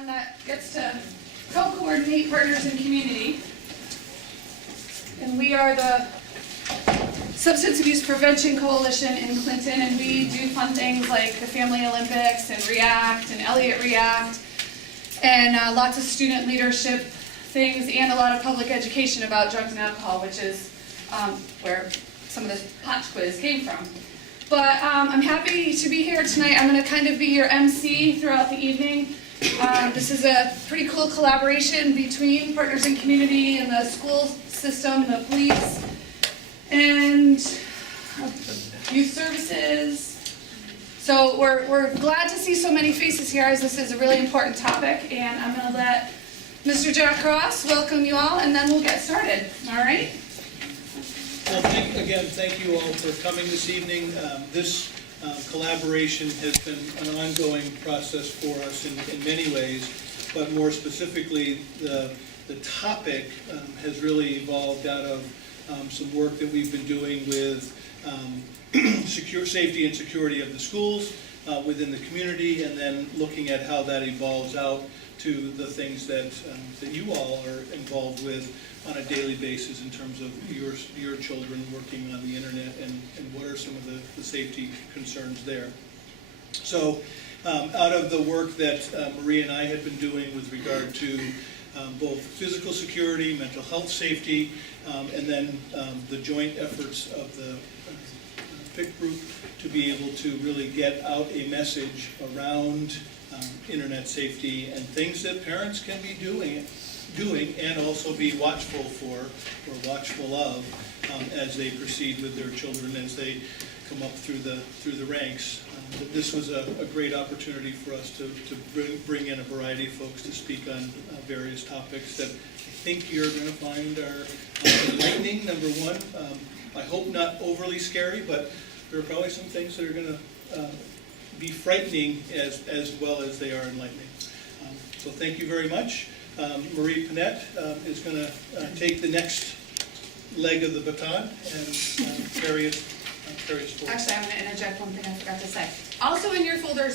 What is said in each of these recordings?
one that gets to co-coordinate partners in community. And we are the Substance Abuse Prevention Coalition in Clinton, and we do fun things like the Family Olympics and React and Elliott React, and lots of student leadership things, and a lot of public education about drugs and alcohol, which is where some of this hot quiz came from. But I'm happy to be here tonight. I'm going to kind of be your MC throughout the evening. This is a pretty cool collaboration between Partners in Community and the school system and the police and youth services. So we're glad to see so many faces here, as this is a really important topic, and I'm going to let Mr. Jack Cross welcome you all, and then we'll get started. All right? Well, thank you all for coming this evening. This collaboration has been an ongoing process for us in many ways, but more specifically, the topic has really evolved out of some work that we've been doing with safety and security of the schools within the community, and then looking at how that evolves out to the things that you all are involved with on a daily basis in terms of your children working on the internet, and what are some of the safety concerns there. So out of the work that Marie and I had been doing with regard to both physical security, mental health safety, and then the joint efforts of the PIC group to be able to really get out a message around internet safety and things that parents can be doing and also be watchful for or watchful of as they proceed with their children as they come up through the ranks. This was a great opportunity for us to bring in a variety of folks to speak on various topics that I think you're going to find are enlightening, number one. I hope not overly scary, but there are probably some things that are going to be frightening as well as they are enlightening. So thank you very much. Marie Pinette is going to take the next leg of the baton and carry us forward. Actually, I'm going to interject one thing I forgot to say. Also in your folders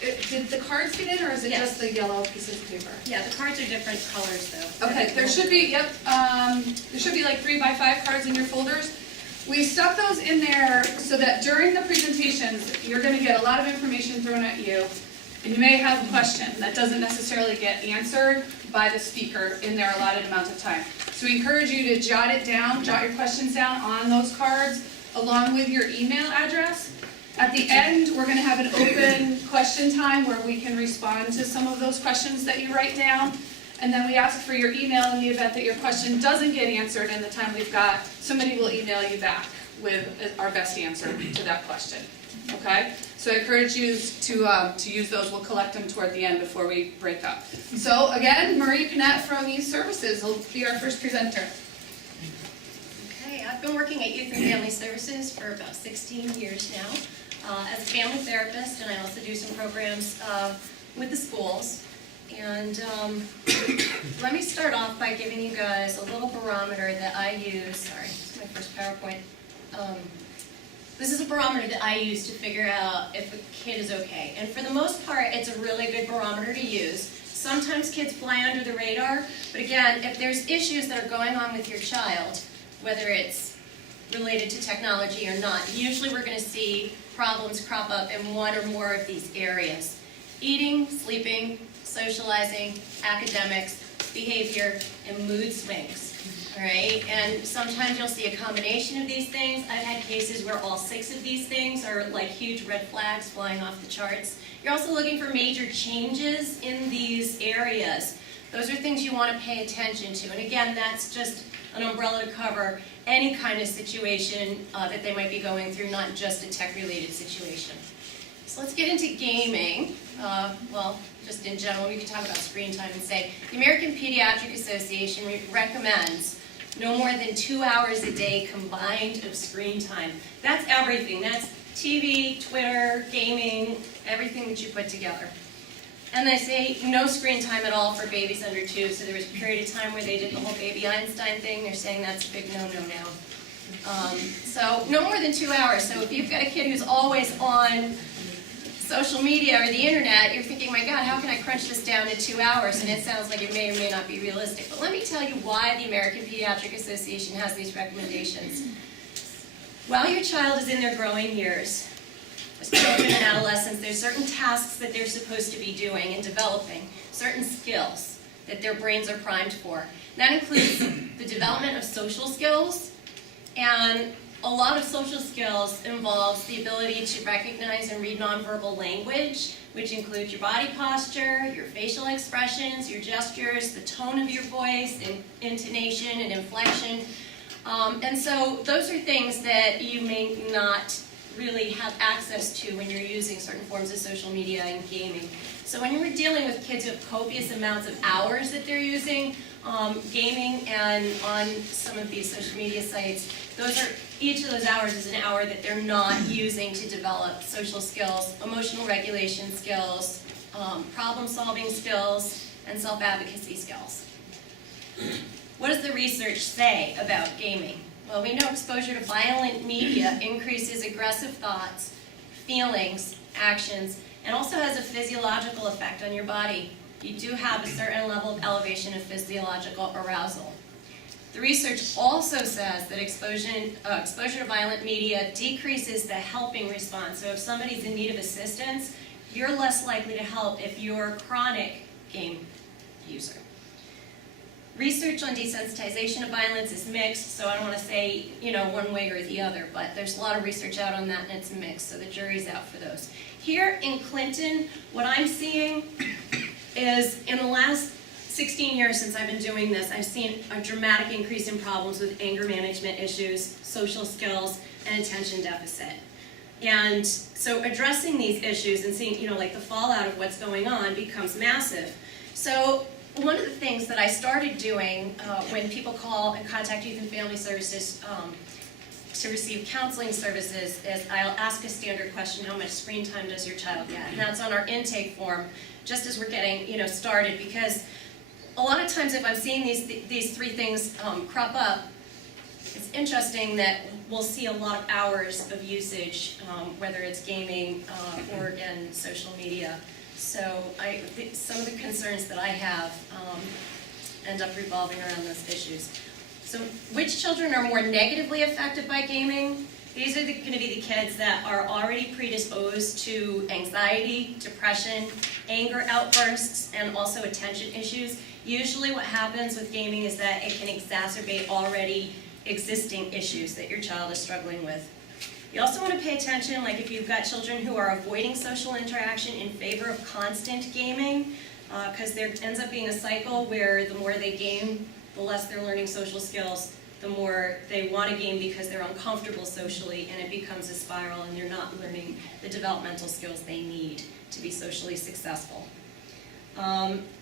did the cards get in, or is it just the yellow pieces of paper? Yeah, the cards are different colors though. Okay, there should be, there should be like 3x5 cards in your folders. We stuck those in there so that during the presentations, you're going to get a lot of information thrown at you, and you may have a question that doesn't necessarily get answered by the speaker in their allotted amount of time. So we encourage you to jot it down, jot your questions down on those cards, along with your email address. At the end, we're going to have an open question time where we can respond to some of those questions that you write down. And then we ask for your email in the event that your question doesn't get answered in the time we've got. Somebody will email you back with our best answer to that question. Okay? So I encourage you to use those. We'll collect them toward the end before we break up. So again, Marie Pinette from Youth Services will be our first presenter. Okay, I've been working at Youth and Family Services for about 16 years now as a family therapist, and I also do some programs with the schools. And let me start off by giving you guys a little barometer that I use. Sorry, this is my first PowerPoint. This is a barometer that I use to figure out if a kid is okay. And for the most part, it's a really good barometer to use. Sometimes kids fly under the radar, but again, if there's issues that are going on with your child, whether it's related to technology or not, usually we're going to see problems crop up in one or more of these areas. Eating, sleeping, socializing, academics, behavior, and mood swings. All right, and sometimes you'll see a combination of these things. I've had cases where all 6 of these things are like huge red flags flying off the charts. You're also looking for major changes in these areas. Those are things you want to pay attention to. And again, that's just an umbrella to cover any kind of situation that they might be going through, not just a tech-related situation. So let's get into gaming. Well, just in general, we can talk about screen time and say the American Pediatric Association recommends no more than 2 hours a day combined of screen time. That's everything. That's TV, Twitter, gaming, everything that you put together. And they say no screen time at all for babies under 2. So there was a period of time where they did the whole baby Einstein thing. They're saying that's a big no-no now. So no more than 2 hours. So if you've got a kid who's always on social media or the internet, you're thinking, my God, how can I crunch this down to 2 hours? And it sounds like it may or may not be realistic. But let me tell you why the American Pediatric Association has these recommendations. While your child is in their growing years, as children and adolescents, there's certain tasks that they're supposed to be doing and developing, certain skills that their brains are primed for. That includes the development of social skills, and a lot of social skills involves the ability to recognize and read nonverbal language, which includes your body posture, your facial expressions, your gestures, the tone of your voice, and intonation and inflection. And so those are things that you may not really have access to when you're using certain forms of social media and gaming. So when you're dealing with kids who have copious amounts of hours that they're using gaming and on some of these social media sites, each of those hours is an hour that they're not using to develop social skills, emotional regulation skills, problem-solving skills, and self-advocacy skills. What does the research say about gaming? Well, we know exposure to violent media increases aggressive thoughts, feelings, actions, and also has a physiological effect on your body. You do have a certain level of elevation of physiological arousal. The research also says that exposure to violent media decreases the helping response. So if somebody's in need of assistance, you're less likely to help if you're a chronic game user. Research on desensitization of violence is mixed, so I don't want to say, one way or the other, but there's a lot of research out on that and it's mixed, so the jury's out for those. Here in Clinton, what I'm seeing is in the last 16 years since I've been doing this, I've seen a dramatic increase in problems with anger management issues, social skills, and attention deficit. And so addressing these issues and seeing, like the fallout of what's going on becomes massive. So one of the things that I started doing when people call and contact Youth and Family Services to receive counseling services is I'll ask a standard question: how much screen time does your child get? And that's on our intake form, just as we're getting started, because a lot of times if I'm seeing these three things crop up, it's interesting that we'll see a lot of hours of usage, whether it's gaming or again social media. So some of the concerns that I have end up revolving around those issues. So which children are more negatively affected by gaming? These are going to be the kids that are already predisposed to anxiety, depression, anger outbursts, and also attention issues. Usually what happens with gaming is that it can exacerbate already existing issues that your child is struggling with. You also want to pay attention, like if you've got children who are avoiding social interaction in favor of constant gaming, because there ends up being a cycle where the more they game, the less they're learning social skills, the more they want to game because they're uncomfortable socially, and it becomes a spiral and they're not learning the developmental skills they need to be socially successful.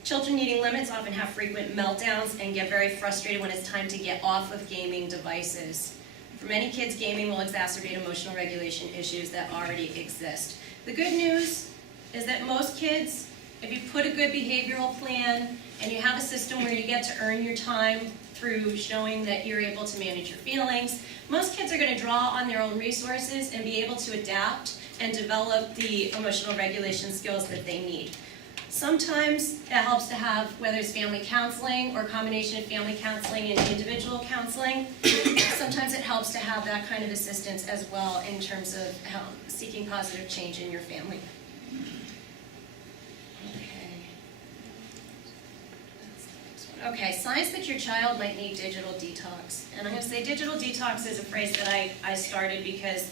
Children needing limits often have frequent meltdowns and get very frustrated when it's time to get off of gaming devices. For many kids, gaming will exacerbate emotional regulation issues that already exist. The good news is that most kids, if you put a good behavioral plan and you have a system where you get to earn your time through showing that you're able to manage your feelings, most kids are going to draw on their own resources and be able to adapt and develop the emotional regulation skills that they need. Sometimes it helps to have, whether it's family counseling or a combination of family counseling and individual counseling, sometimes it helps to have that kind of assistance as well in terms of seeking positive change in your family. Okay, signs that your child might need digital detox. And I'm going to say digital detox is a phrase that I started because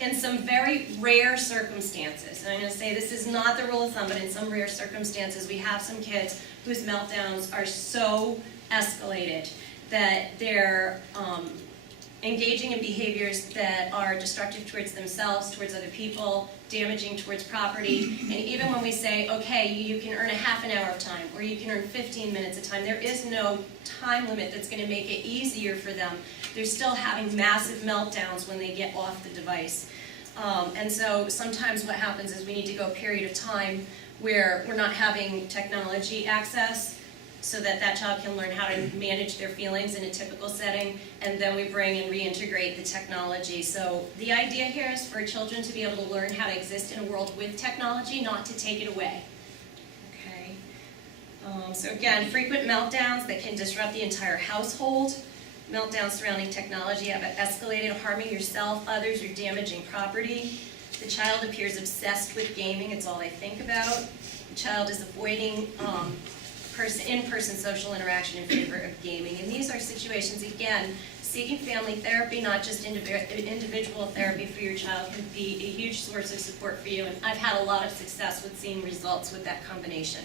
in some very rare circumstances, and I'm going to say this is not the rule of thumb, but in some rare circumstances, we have some kids whose meltdowns are so escalated that they're engaging in behaviors that are destructive towards themselves, towards other people, damaging towards property. And even when we say, okay, you can earn a half an hour of time, or you can earn 15 minutes of time, there is no time limit that's going to make it easier for them. They're still having massive meltdowns when they get off the device. And so sometimes what happens is we need to go a period of time where we're not having technology access so that that child can learn how to manage their feelings in a typical setting, and then we bring and reintegrate the technology. So the idea here is for children to be able to learn how to exist in a world with technology, not to take it away. Okay. So again, frequent meltdowns that can disrupt the entire household. Meltdowns surrounding technology have escalated, harming yourself, others, or damaging property. The child appears obsessed with gaming, it's all they think about. The child is avoiding in-person social interaction in favor of gaming. And these are situations, again, seeking family therapy, not just individual therapy for your child, can be a huge source of support for you. And I've had a lot of success with seeing results with that combination.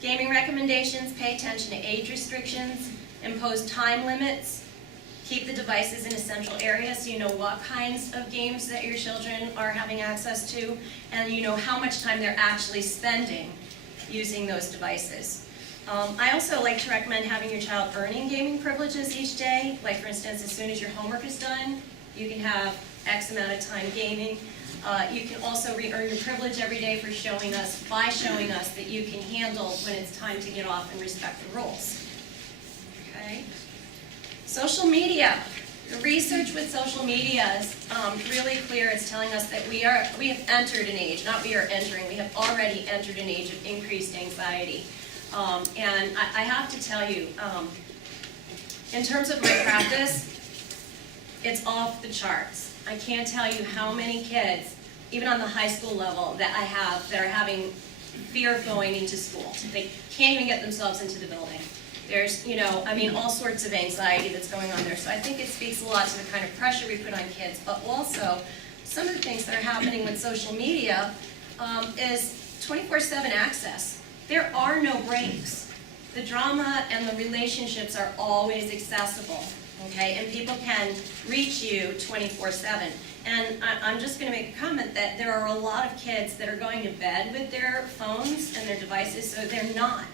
Gaming recommendations: pay attention to age restrictions, impose time limits, keep the devices in a central area so you know what kinds of games that your children are having access to, and you know how much time they're actually spending using those devices. I also like to recommend having your child earning gaming privileges each day. Like, for instance, as soon as your homework is done, you can have X amount of time gaming. You can also re-earn your privilege every day for showing us that you can handle when it's time to get off and respect the rules. Okay? Social media. The research with social media is really clear. It's telling us that we have entered an age, not we are entering, we have already entered an age of increased anxiety. And I have to tell you, in terms of my practice, it's off the charts. I can't tell you how many kids, even on the high school level, that I have that are having fear of going into school. They can't even get themselves into the building. There's, all sorts of anxiety that's going on there. So I think it speaks a lot to the kind of pressure we put on kids, but also some of the things that are happening with social media is 24/7 access. There are no breaks. The drama and the relationships are always accessible, okay? And people can reach you 24/7. And I'm just going to make a comment that there are a lot of kids that are going to bed with their phones and their devices, so they're not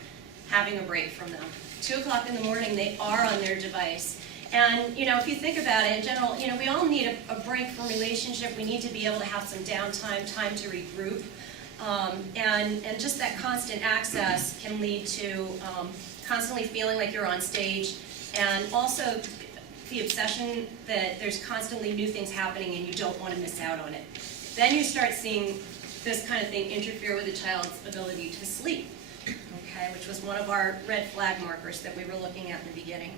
having a break from them. 2 o'clock in the morning, they are on their device. And, if you think about it, in general, we all need a break from relationship. We need to be able to have some downtime, time to regroup. And just that constant access can lead to constantly feeling like you're on stage, and also the obsession that there's constantly new things happening and you don't want to miss out on it. Then you start seeing this kind of thing interfere with a child's ability to sleep. Okay, which was one of our red flag markers that we were looking at in the beginning.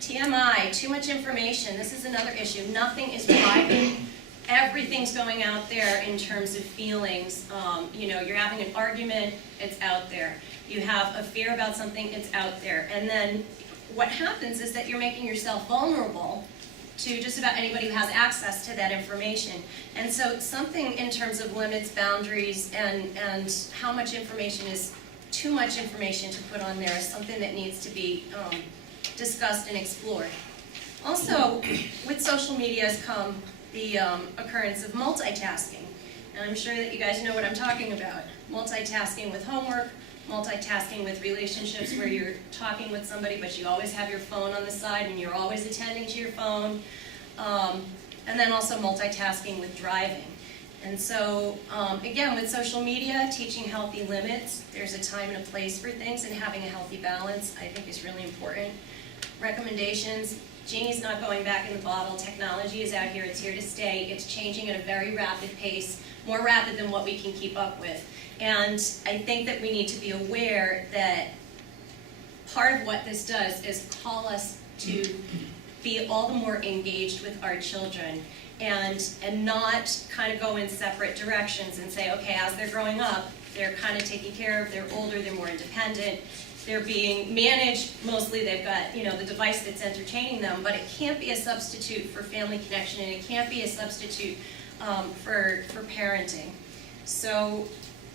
TMI, too much information. This is another issue. Nothing is private. Everything's going out there in terms of feelings. You're having an argument, it's out there. You have a fear about something, it's out there. And then what happens is that you're making yourself vulnerable to just about anybody who has access to that information. And so something in terms of limits, boundaries, and how much information is too much information to put on there is something that needs to be discussed and explored. Also, with social media has come the occurrence of multitasking. And I'm sure that you guys know what I'm talking about. Multitasking with homework, multitasking with relationships where you're talking with somebody but you always have your phone on the side and you're always attending to your phone. And then also multitasking with driving. And so, again, with social media, teaching healthy limits, there's a time and a place for things, and having a healthy balance, I think, is really important. Recommendations: genie's not going back in the bottle. Technology is out here, it's here to stay. It's changing at a very rapid pace, more rapid than what we can keep up with. And I think that we need to be aware that part of what this does is call us to be all the more engaged with our children, and not kind of go in separate directions and say, okay, as they're growing up, they're kind of taken care of, they're older, they're more independent, they're being managed, mostly they've got, the device that's entertaining them, but it can't be a substitute for family connection, and it can't be a substitute for parenting. So,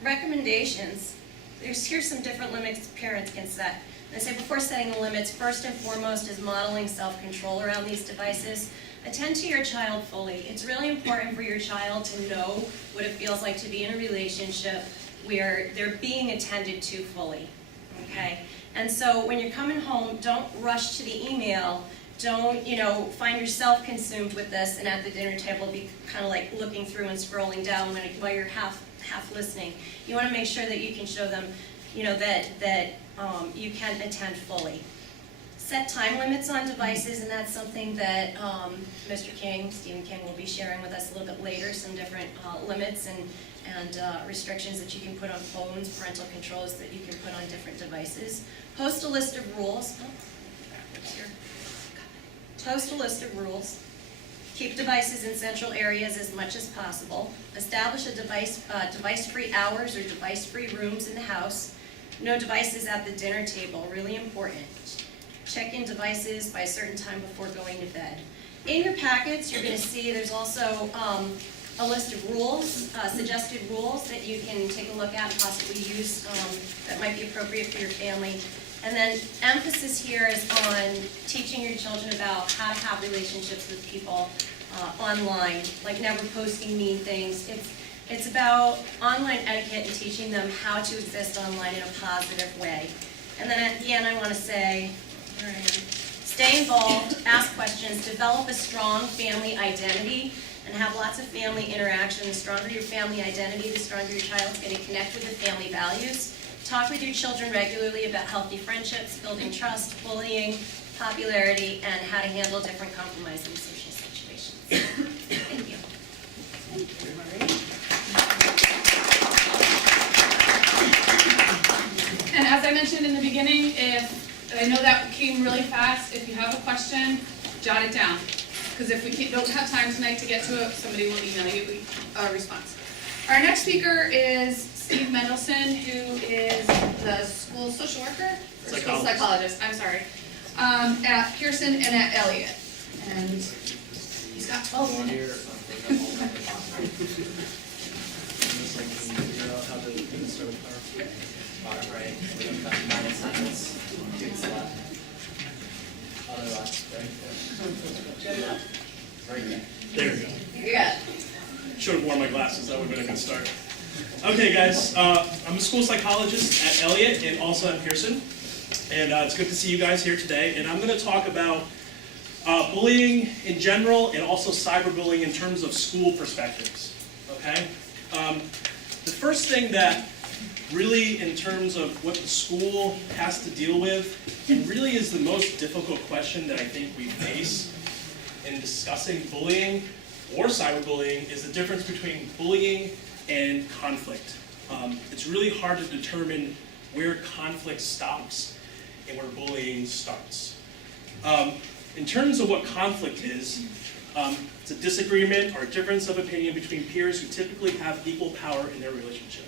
recommendations, here's some different limits parents can set. I say before setting the limits, first and foremost is modeling self-control around these devices. Attend to your child fully. It's really important for your child to know what it feels like to be in a relationship where they're being attended to fully, okay? And so when you're coming home, don't rush to the email. Don't, find yourself consumed with this and at the dinner table be kind of like looking through and scrolling down while you're half listening. You want to make sure that you can show them that you can attend fully. Set time limits on devices, and that's something that Mr. King, Stephen King, will be sharing with us a little bit later, some different limits and restrictions that you can put on phones, parental controls that you can put on different devices. Post a list of rules. Backwards here. Post a list of rules. Keep devices in central areas as much as possible. Establish a device-free hours or device-free rooms in the house. No devices at the dinner table, really important. Check in devices by a certain time before going to bed. In your packets, you're going to see there's also a list of rules, suggested rules that you can take a look at and possibly use that might be appropriate for your family. And then emphasis here is on teaching your children about how to have relationships with people online, like never posting mean things. It's about online etiquette and teaching them how to exist online in a positive way. And then at the end I want to say, stay involved, ask questions, develop a strong family identity, and have lots of family interaction. The stronger your family identity, the stronger your child's going to connect with the family values. Talk with your children regularly about healthy friendships, building trust, bullying, popularity, and how to handle different compromising social situations. Thank you. And as I mentioned in the beginning, I know that came really fast. If you have a question, jot it down. Because if we don't have time tonight to get to it, somebody will email you a response. Our next speaker is Steve Mendelson, who is the school social worker? Or school psychologist, I'm sorry, at Pearson and at Elliott. And he's got 12 minutes. Right, we've got 9 assignments, 2 left. Other left, right there. There we go. You got it. Should have worn my glasses, that would have been a good start. Okay guys, I'm a school psychologist at Elliott and also at Pearson. And it's good to see you guys here today. And I'm going to talk about bullying in general and also cyberbullying in terms of school perspectives. Okay? The first thing that really in terms of what the school has to deal with, and really is the most difficult question that I think we face in discussing bullying or cyberbullying, is the difference between bullying and conflict. It's really hard to determine where conflict stops and where bullying starts. In terms of what conflict is, it's a disagreement or a difference of opinion between peers who typically have equal power in their relationship.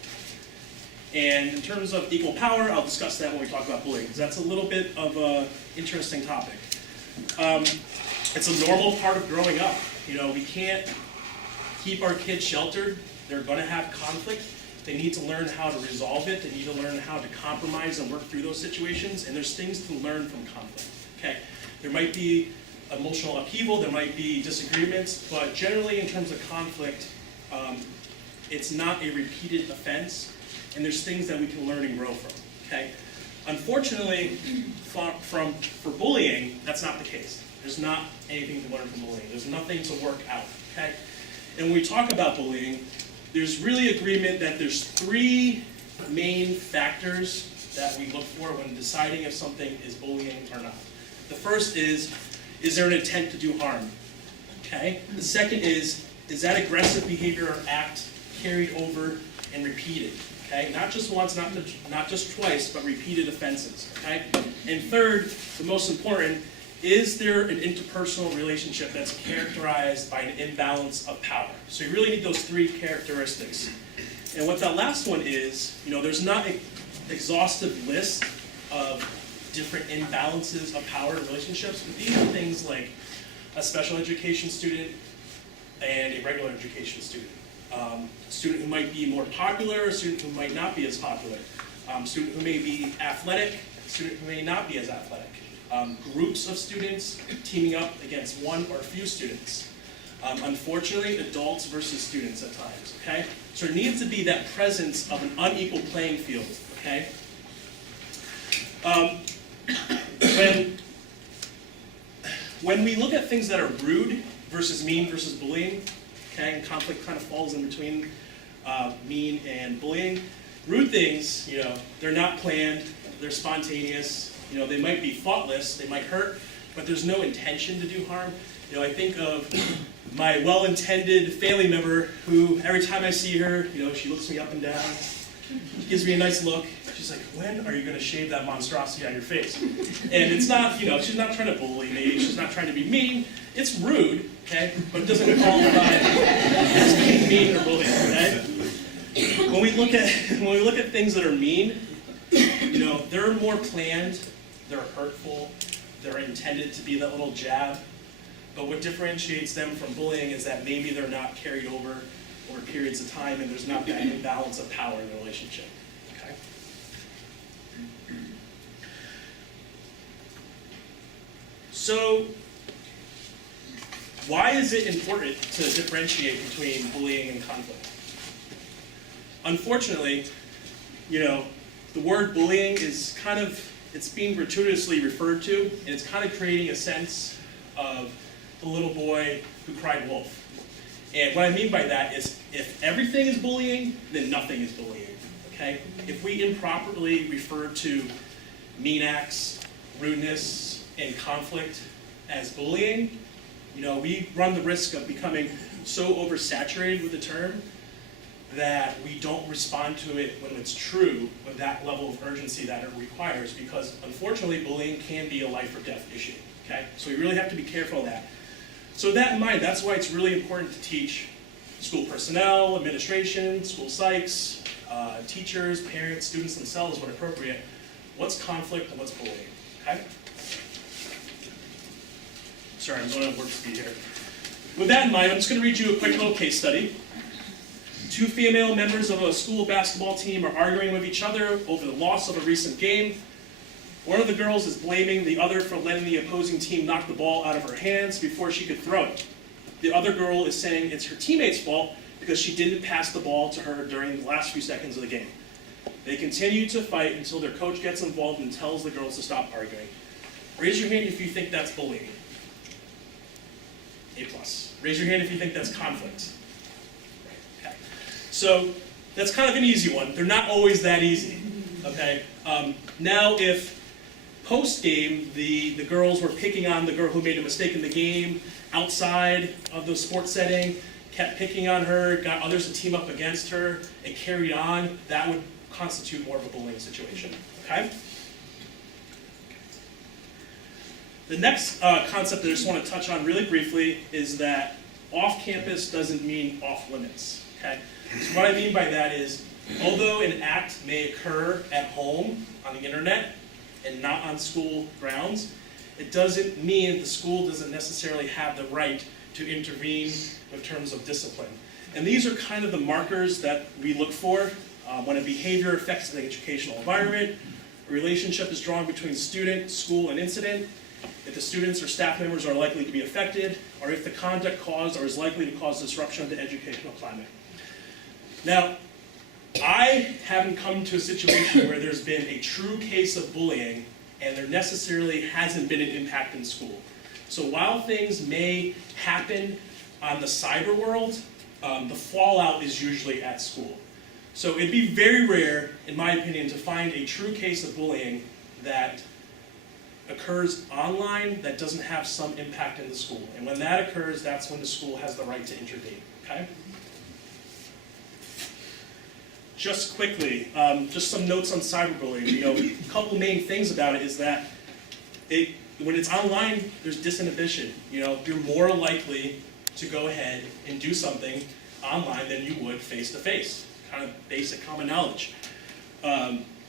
And in terms of equal power, I'll discuss that when we talk about bullying, because that's a little bit of an interesting topic. It's a normal part of growing up. You know, we can't keep our kids sheltered. They're going to have conflict. They need to learn how to resolve it. They need to learn how to compromise and work through those situations. And there's things to learn from conflict. Okay, there might be emotional upheaval. There might be disagreements. But generally, in terms of conflict, it's not a repeated offense. And there's things that we can learn and grow from. Okay, unfortunately, for bullying, that's not the case. There's not anything to learn from bullying. There's nothing to work out. Okay, and when we talk about bullying, there's really agreement that there's 3 main factors that we look for when deciding if something is bullying or not. The first is there an intent to do harm? Okay. The second is that aggressive behavior or act carried over and repeated? Okay, not just once, not just twice, but repeated offenses. Okay, and third, the most important, is there an interpersonal relationship that's characterized by an imbalance of power? So you really need those 3 characteristics. And what that last one is, you know, there's not an exhaustive list of different imbalances of power in relationships, but these are things like a special education student and a regular education student. A student who might be more popular, a student who might not be as popular, a student who may be athletic, a student who may not be as athletic, groups of students teaming up against one or a few students. Unfortunately, adults versus students at times, okay? So there needs to be that presence of an unequal playing field, okay? When we look at things that are rude versus mean versus bullying, okay, and conflict kind of falls in between mean and bullying, rude things, you know, they're not planned, they're spontaneous, you know, they might be thoughtless, they might hurt, but there's no intention to do harm. You know, I think of my well-intended family member who, every time I see her, you know, she looks me up and down, she gives me a nice look. She's like, when are you going to shave that monstrosity on your face? And it's not, you know, she's not trying to bully me, she's not trying to be mean. It's rude, okay, but it doesn't qualify as being mean or bullying, okay? When we look at things that are mean, you know, they're more planned, they're hurtful, they're intended to be that little jab. But what differentiates them from bullying is that maybe they're not carried over periods of time, and there's not that imbalance of power in the relationship. Okay. So, why is it important to differentiate between bullying and conflict? Unfortunately, you know, the word bullying is kind of, it's being gratuitously referred to, and it's kind of creating a sense of the little boy who cried wolf. And what I mean by that is, if everything is bullying, then nothing is bullying, okay? If we improperly refer to mean acts, rudeness, and conflict as bullying, you know, we run the risk of becoming so oversaturated with the term that we don't respond to it when it's true with that level of urgency that it requires, because unfortunately bullying can be a life or death issue, okay? So we really have to be careful of that. So with that in mind, that's why it's really important to teach school personnel, administration, school psychs, teachers, parents, students themselves when appropriate, what's conflict and what's bullying, okay? Sorry, I'm going on warp speed here. With that in mind, I'm just going to read you a quick little case study. 2 female members of a school basketball team are arguing with each other over the loss of a recent game. One of the girls is blaming the other for letting the opposing team knock the ball out of her hands before she could throw it. The other girl is saying it's her teammate's fault because she didn't pass the ball to her during the last few seconds of the game. They continue to fight until their coach gets involved and tells the girls to stop arguing. Raise your hand if you think that's bullying. A+. Raise your hand if you think that's conflict. Okay. So that's kind of an easy one. They're not always that easy. Okay. Now if post-game, the girls were picking on the girl who made a mistake in the game outside of the sports setting, kept picking on her, got others to team up against her, and carried on, that would constitute more of a bullying situation, okay? The next concept that I just want to touch on really briefly is that off-campus doesn't mean off-limits, okay? So what I mean by that is, although an act may occur at home, on the internet, and not on school grounds, it doesn't mean the school doesn't necessarily have the right to intervene in terms of discipline. And these are kind of the markers that we look for when a behavior affects the educational environment, a relationship is drawn between student, school, and incident, if the students or staff members are likely to be affected, or if the conduct caused or is likely to cause disruption to educational climate. Now, I haven't come to a situation where there's been a true case of bullying and there necessarily hasn't been an impact in school. So while things may happen on the cyber world, the fallout is usually at school. So it'd be very rare, in my opinion, to find a true case of bullying that occurs online that doesn't have some impact in the school. And when that occurs, that's when the school has the right to intervene, okay? Just quickly, just some notes on cyberbullying. You know, a couple main things about it is that when it's online, there's disinhibition. You know, you're more likely to go ahead and do something online than you would face-to-face. Kind of basic common knowledge.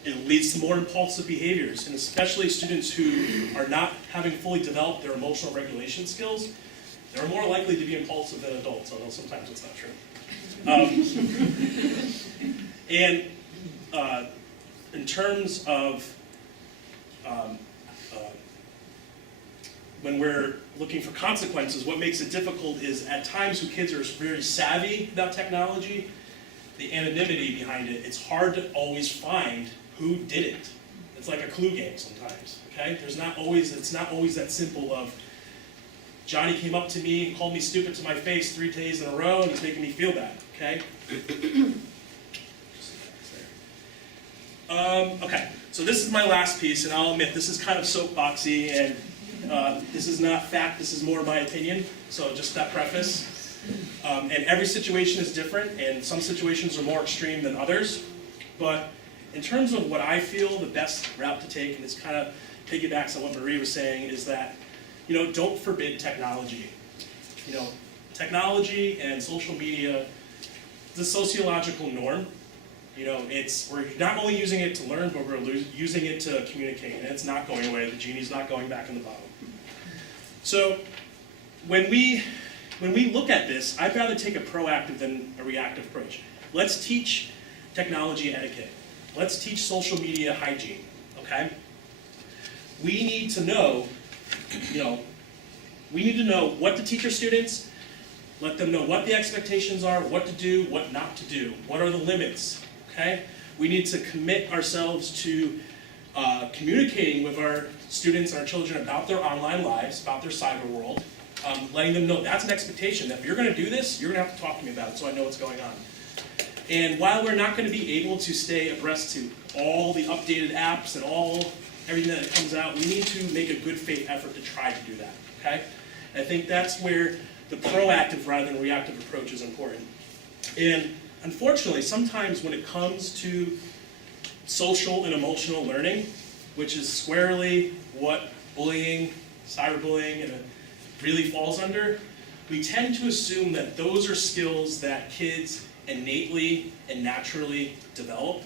It leads to more impulsive behaviors, and especially students who are not having fully developed their emotional regulation skills, they're more likely to be impulsive than adults, although sometimes it's not true. And in terms of when we're looking for consequences, what makes it difficult is at times when kids are very savvy about technology, the anonymity behind it, it's hard to always find who did it. It's like a clue game sometimes, okay? It's not always that simple of, Johnny came up to me and called me stupid to my face 3 days in a row and he's making me feel bad, okay? Okay, so this is my last piece, and I'll admit this is kind of soapboxy, and this is not fact, this is more my opinion, so just that preface. And every situation is different, and some situations are more extreme than others, but in terms of what I feel the best route to take, and this kind of piggybacks on what Marie was saying, is that, don't forbid technology. Technology and social media, the sociological norm. We're not only using it to learn, but we're using it to communicate, and it's not going away. The genie's not going back in the bottle. So when we look at this, I'd rather take a proactive than a reactive approach. Let's teach technology etiquette. Let's teach social media hygiene, okay? We need to know, what to teach our students, let them know what the expectations are, what to do, what not to do, what are the limits, okay? We need to commit ourselves to communicating with our students and our children about their online lives, about their cyber world, letting them know that's an expectation, that if you're going to do this, you're going to have to talk to me about it so I know what's going on. And while we're not going to be able to stay abreast to all the updated apps and everything that comes out, we need to make a good faith effort to try to do that, okay? I think that's where the proactive rather than reactive approach is important. And unfortunately, sometimes when it comes to social and emotional learning, which is squarely what bullying, cyberbullying, really falls under, we tend to assume that those are skills that kids innately and naturally develop,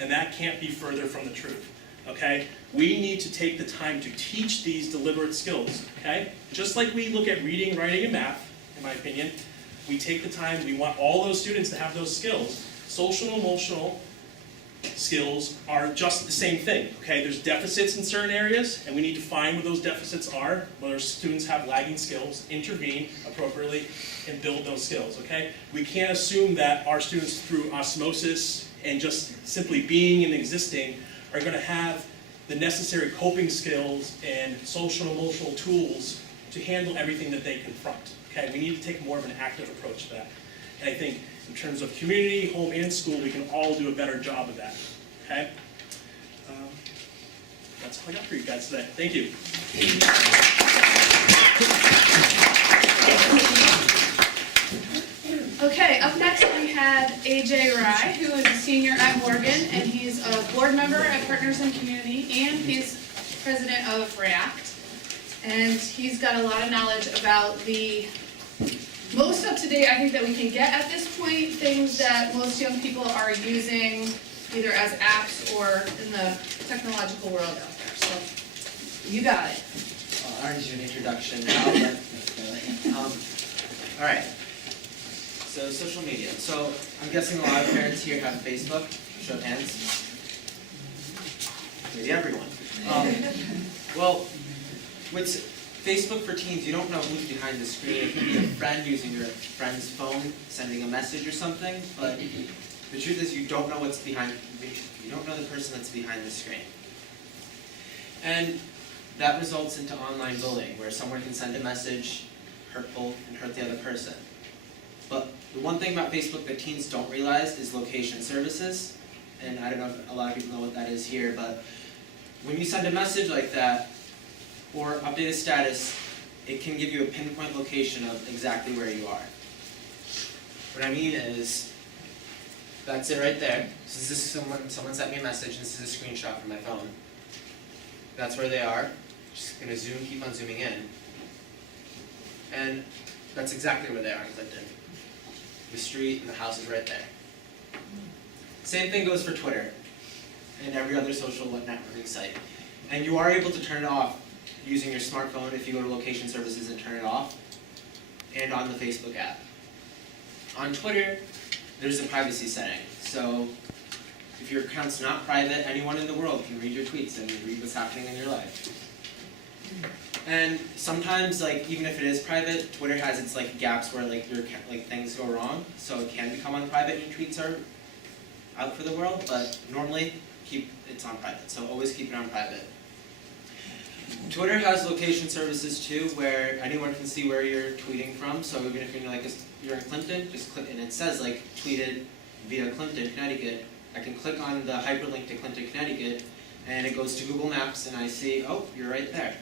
and that can't be further from the truth, okay? We need to take the time to teach these deliberate skills, okay? Just like we look at reading, writing, and math, in my opinion, we take the time, we want all those students to have those skills. Social and emotional skills are just the same thing, okay? There's deficits in certain areas, and we need to find what those deficits are, whether students have lagging skills, intervene appropriately, and build those skills, okay? We can't assume that our students, through osmosis and just simply being and existing, are going to have the necessary coping skills and social and emotional tools to handle everything that they confront, okay? We need to take more of an active approach to that. And I think in terms of community, home, and school, we can all do a better job of that, okay? That's all I got for you guys today. Thank you. Okay, up next we have AJ Rye, who is a senior at Morgan, and he's a board member at Partners in Community, and he's president of React. And he's got a lot of knowledge about the most up-to-date, I think, that we can get at this point, things that most young people are using either as apps or in the technological world out there. So, you got it. I already did an introduction now, but all right. So social media. So I'm guessing a lot of parents here have Facebook. Show of hands. Maybe everyone. Well, with Facebook for teens, you don't know who's behind the screen. It could be a friend using your friend's phone, sending a message or something. But the truth is, you don't know what's behind. You don't know the person that's behind the screen. And that results into online bullying, where someone can send a message, hurtful, and hurt the other person. But the one thing about Facebook that teens don't realize is location services. And I don't know if a lot of people know what that is here, but when you send a message like that, or update a status, it can give you a pinpoint location of exactly where you are. What I mean is, that's it right there. So this is someone sent me a message, and this is a screenshot from my phone. That's where they are. Just gonna keep on zooming in. And that's exactly where they are, clicked in. The street and the house is right there. Same thing goes for Twitter and every other social networking site. And you are able to turn it off using your smartphone if you go to location services and turn it off, and on the Facebook app. On Twitter, there's a privacy setting. So if your account's not private, anyone in the world can read your tweets and read what's happening in your life. And sometimes, even if it is private, Twitter has its gaps where your things go wrong, so it can become on private and your tweets are out for the world. But normally, it's on private. So always keep it on private. Twitter has location services too, where anyone can see where you're tweeting from. So even if you're in Clinton, just click, and it says tweeted via Clinton, Connecticut, I can click on the hyperlink to Clinton, Connecticut, and it goes to Google Maps, and I see, oh, you're right there.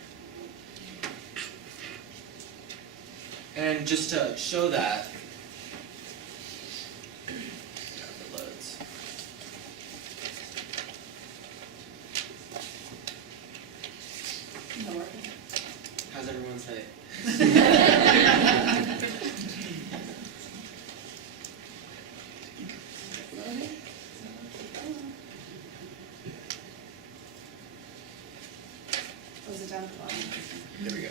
And just to show that, if it loads. How's everyone's day? Close it down at the bottom. There we go.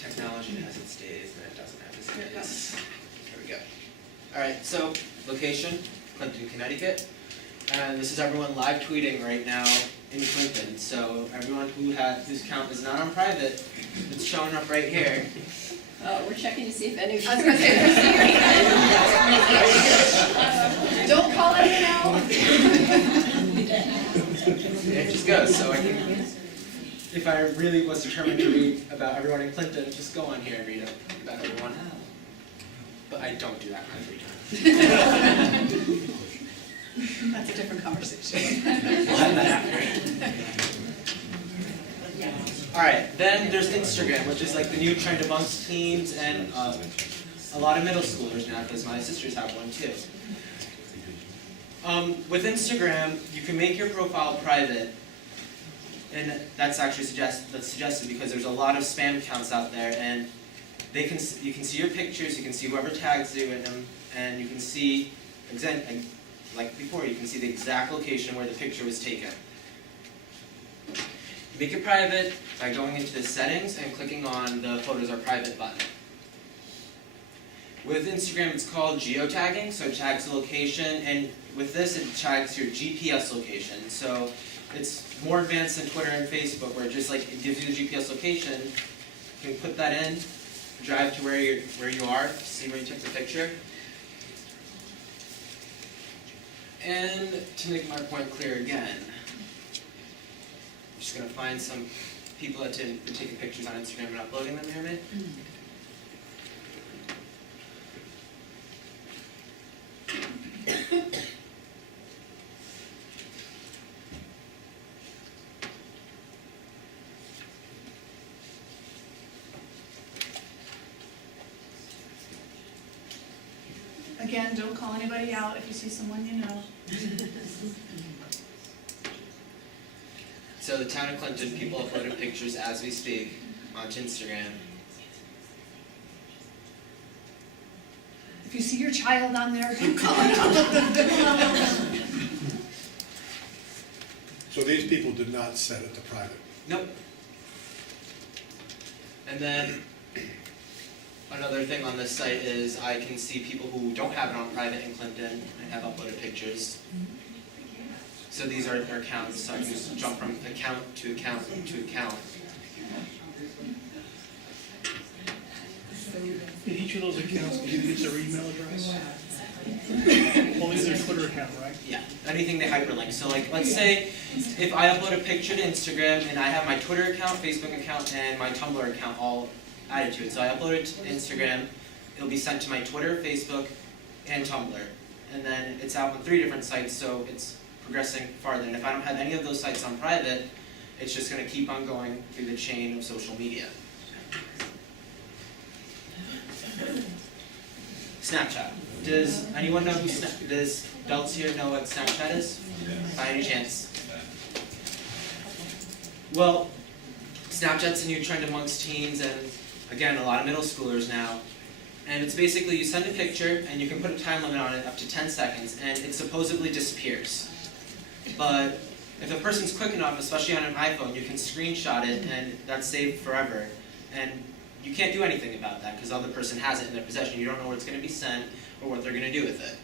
Technology has its days, and it doesn't have its days. There we go. All right, so location, Clinton, Connecticut. And this is everyone live tweeting right now in Clinton. So everyone whose account is not on private, it's showing up right here. We're checking to see if any of you. I was gonna say, don't call anyone out. It just goes, so I can, if I really was determined to read about everyone in Clinton, just go on here and read about everyone. But I don't do that kind of free time. That's a different conversation. We'll have that after. Alright, then there's Instagram, which is like the new trend amongst teens and a lot of middle schoolers now, because my sisters have one too. With Instagram, you can make your profile private, and that's actually suggested because there's a lot of spam accounts out there, and you can see your pictures, you can see whoever tags you in them, and you can see, like before, you can see the exact location where the picture was taken. Make it private by going into the settings and clicking on the photos are private button. With Instagram, it's called geotagging, so it tags the location, and with this, it tags your GPS location. So it's more advanced than Twitter and Facebook, where it just like it gives you the GPS location. You can put that in, drive to where you are, see where you took the picture. And to make my point clear again, I'm just going to find some people that have been taking pictures on Instagram and uploading them here, maybe. Again, don't call anybody out if you see someone you know. So the town of Clinton, people uploaded pictures as we speak onto Instagram. If you see your child on there, don't call it out. So these people did not set it to private. Nope. And then another thing on this site is I can see people who don't have it on private in Clinton and have uploaded pictures. So these are their accounts, so I can just jump from account to account to account. In each of those accounts, do you get their email address? Only their Twitter account, right? Yeah, anything they hyperlink. So like, let's say if I upload a picture to Instagram and I have my Twitter account, Facebook account, and my Tumblr account all added to it. So I upload it to Instagram, it'll be sent to my Twitter, Facebook, and Tumblr. And then it's out on 3 different sites, so it's progressing farther. And if I don't have any of those sites on private, it's just going to keep on going through the chain of social media. Snapchat. Does anyone know who does adults here know what Snapchat is? By any chance? Well, Snapchat's a new trend amongst teens and, again, a lot of middle schoolers now. And it's basically you send a picture and you can put a time limit on it up to 10 seconds and it supposedly disappears. But if a person's quick enough, especially on an iPhone, you can screenshot it and that's saved forever. And you can't do anything about that because the other person has it in their possession. You don't know where it's going to be sent or what they're going to do with it.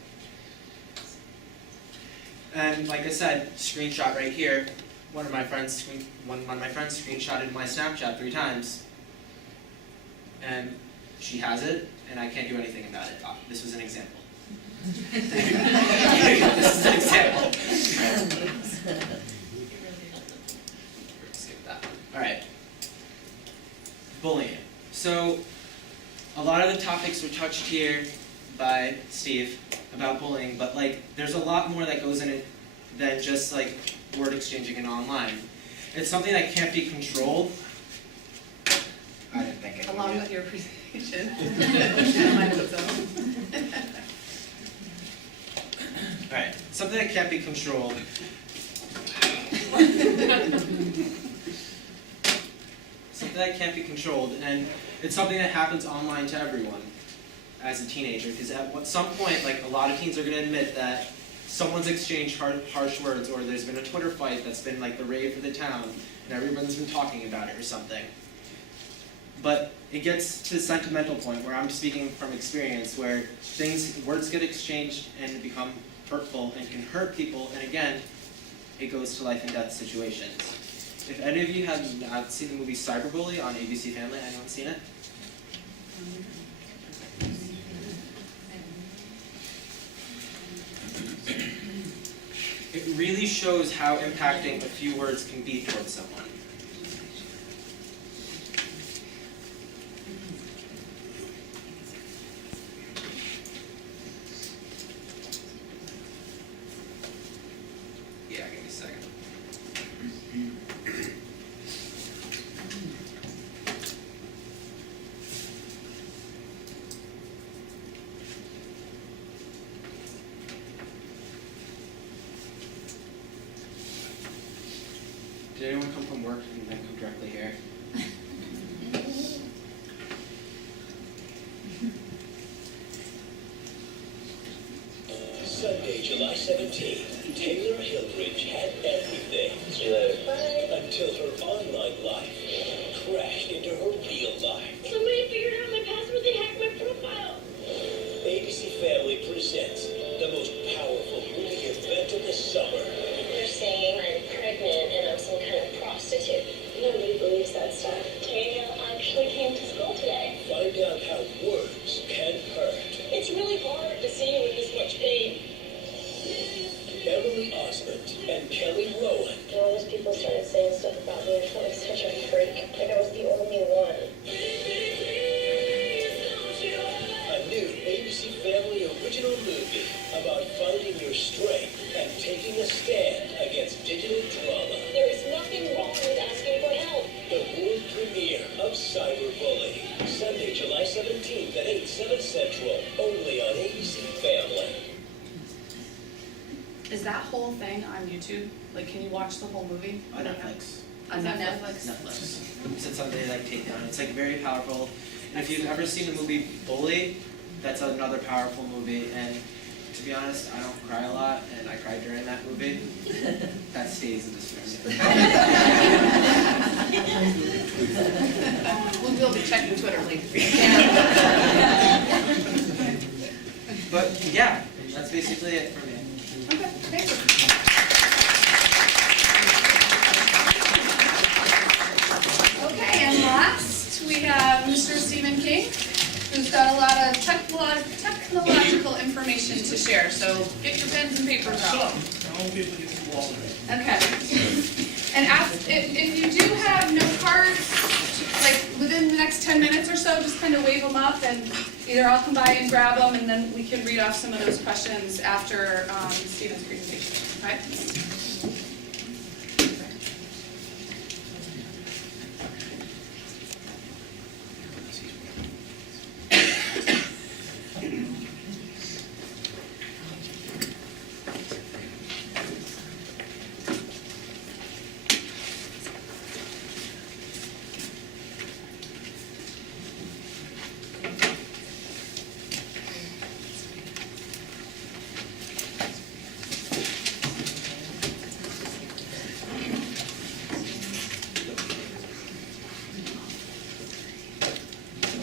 And like I said, screenshot right here. One of my friends screenshotted my Snapchat 3 times. And she has it, and I can't do anything about it. This was an example. This is an example. All right. Bullying. So, a lot of the topics were touched here by Steve about bullying, but like, there's a lot more that goes in it than just like word exchanging and online. It's something that can't be controlled. I didn't think it. Along with your presentation. All right, something that can't be controlled. Something that can't be controlled, and it's something that happens online to everyone as a teenager, because at some point, like, a lot of teens are going to admit that someone's exchanged harsh words, or there's been a Twitter fight that's been like the rave of the town, and everyone's been talking about it or something. But it gets to the sentimental point where I'm speaking from experience, where words get exchanged and become hurtful and can hurt people, and again, it goes to life and death situations. If any of you have not seen the movie Cyberbully on ABC Family, anyone seen it? It really shows how impacting a few words can be towards someone. Yeah, give me a second. Did anyone come from work and then come directly here? Sunday, July 17th, Taylor Hillbridge had everything. Until her online life crashed into her real life. Somebody figured out my password, they hacked my profile. ABC Family presents the most powerful movie event of the summer. They're saying I'm pregnant and I'm some kind of prostitute. Nobody believes that stuff. Taylor actually came to school today. Find out how words can hurt. It's really hard to see you in this much pain. Emily Osmond and Kelly Rowan. And all those people started saying stuff about me. I felt like such a freak. Like I was the only one. A new ABC Family original movie about finding your strength and taking a stand against digital drama. There is nothing wrong with asking for help. The world premiere of Cyberbully. Sunday, July 17th at 8/7 Central. Only on ABC Family. Is that whole thing on YouTube? Like, can you watch the whole movie? On Netflix. On Netflix? Netflix. It's something they like take down. It's like very powerful. And if you've ever seen the movie Bully, that's another powerful movie. And to be honest, I don't cry a lot, and I cried during that movie. That stays in this room. We'll be checking Twitter later. But yeah, that's basically it for me. Okay, thank you. Okay, and last, we have Mr. Stephen King, who's got a lot of technological information to share, so get your pens and papers So, out. I won't be able to get through all of it. Okay. And if you do have note cards, like within the next 10 minutes or so, just kind of wave them up, and either I'll come by and grab them, and then we can read off some of those questions after Stephen's presentation. Okay?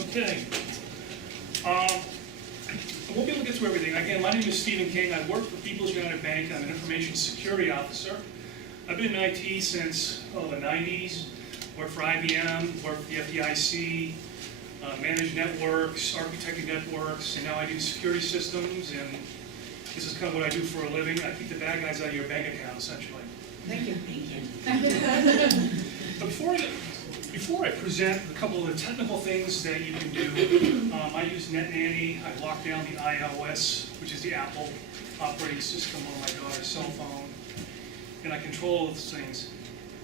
Okay. I won't be able to get through everything. Again, my name is Stephen King. I work for People's United Bank. I'm an information security officer. I've been in IT since the 90s. Worked for IBM, worked for the FDIC, managed networks, architected networks, and now I do security systems, and this is kind of what I do for a living. I keep the bad guys out of your bank account, essentially. Thank you. Before I present a couple of the technical things that you can do, I use Nanny. I lock down the iOS, which is the Apple operating system on my daughter's cell phone, and I control those things.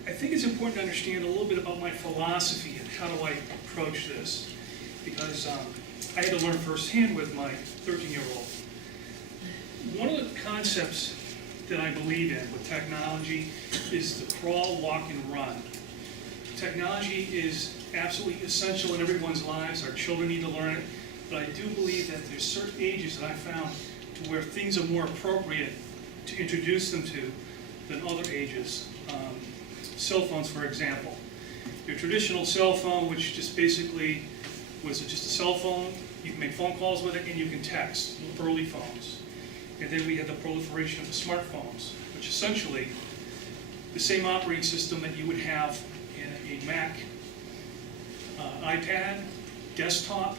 I think it's important to understand a little bit about my philosophy and how do I approach this, because I had to learn firsthand with my 13-year-old. One of the concepts that I believe in with technology is the crawl, walk, and run. Technology is absolutely essential in everyone's lives. Our children need to learn it, but I do believe that there's certain ages that I found to where things are more appropriate to introduce them to than other ages. Cell phones, for example. Your traditional cell phone, which just basically was just a cell phone, you can make phone calls with it and you can text, early phones. And then we had the proliferation of the smartphones, which essentially the same operating system that you would have in a Mac, iPad, desktop.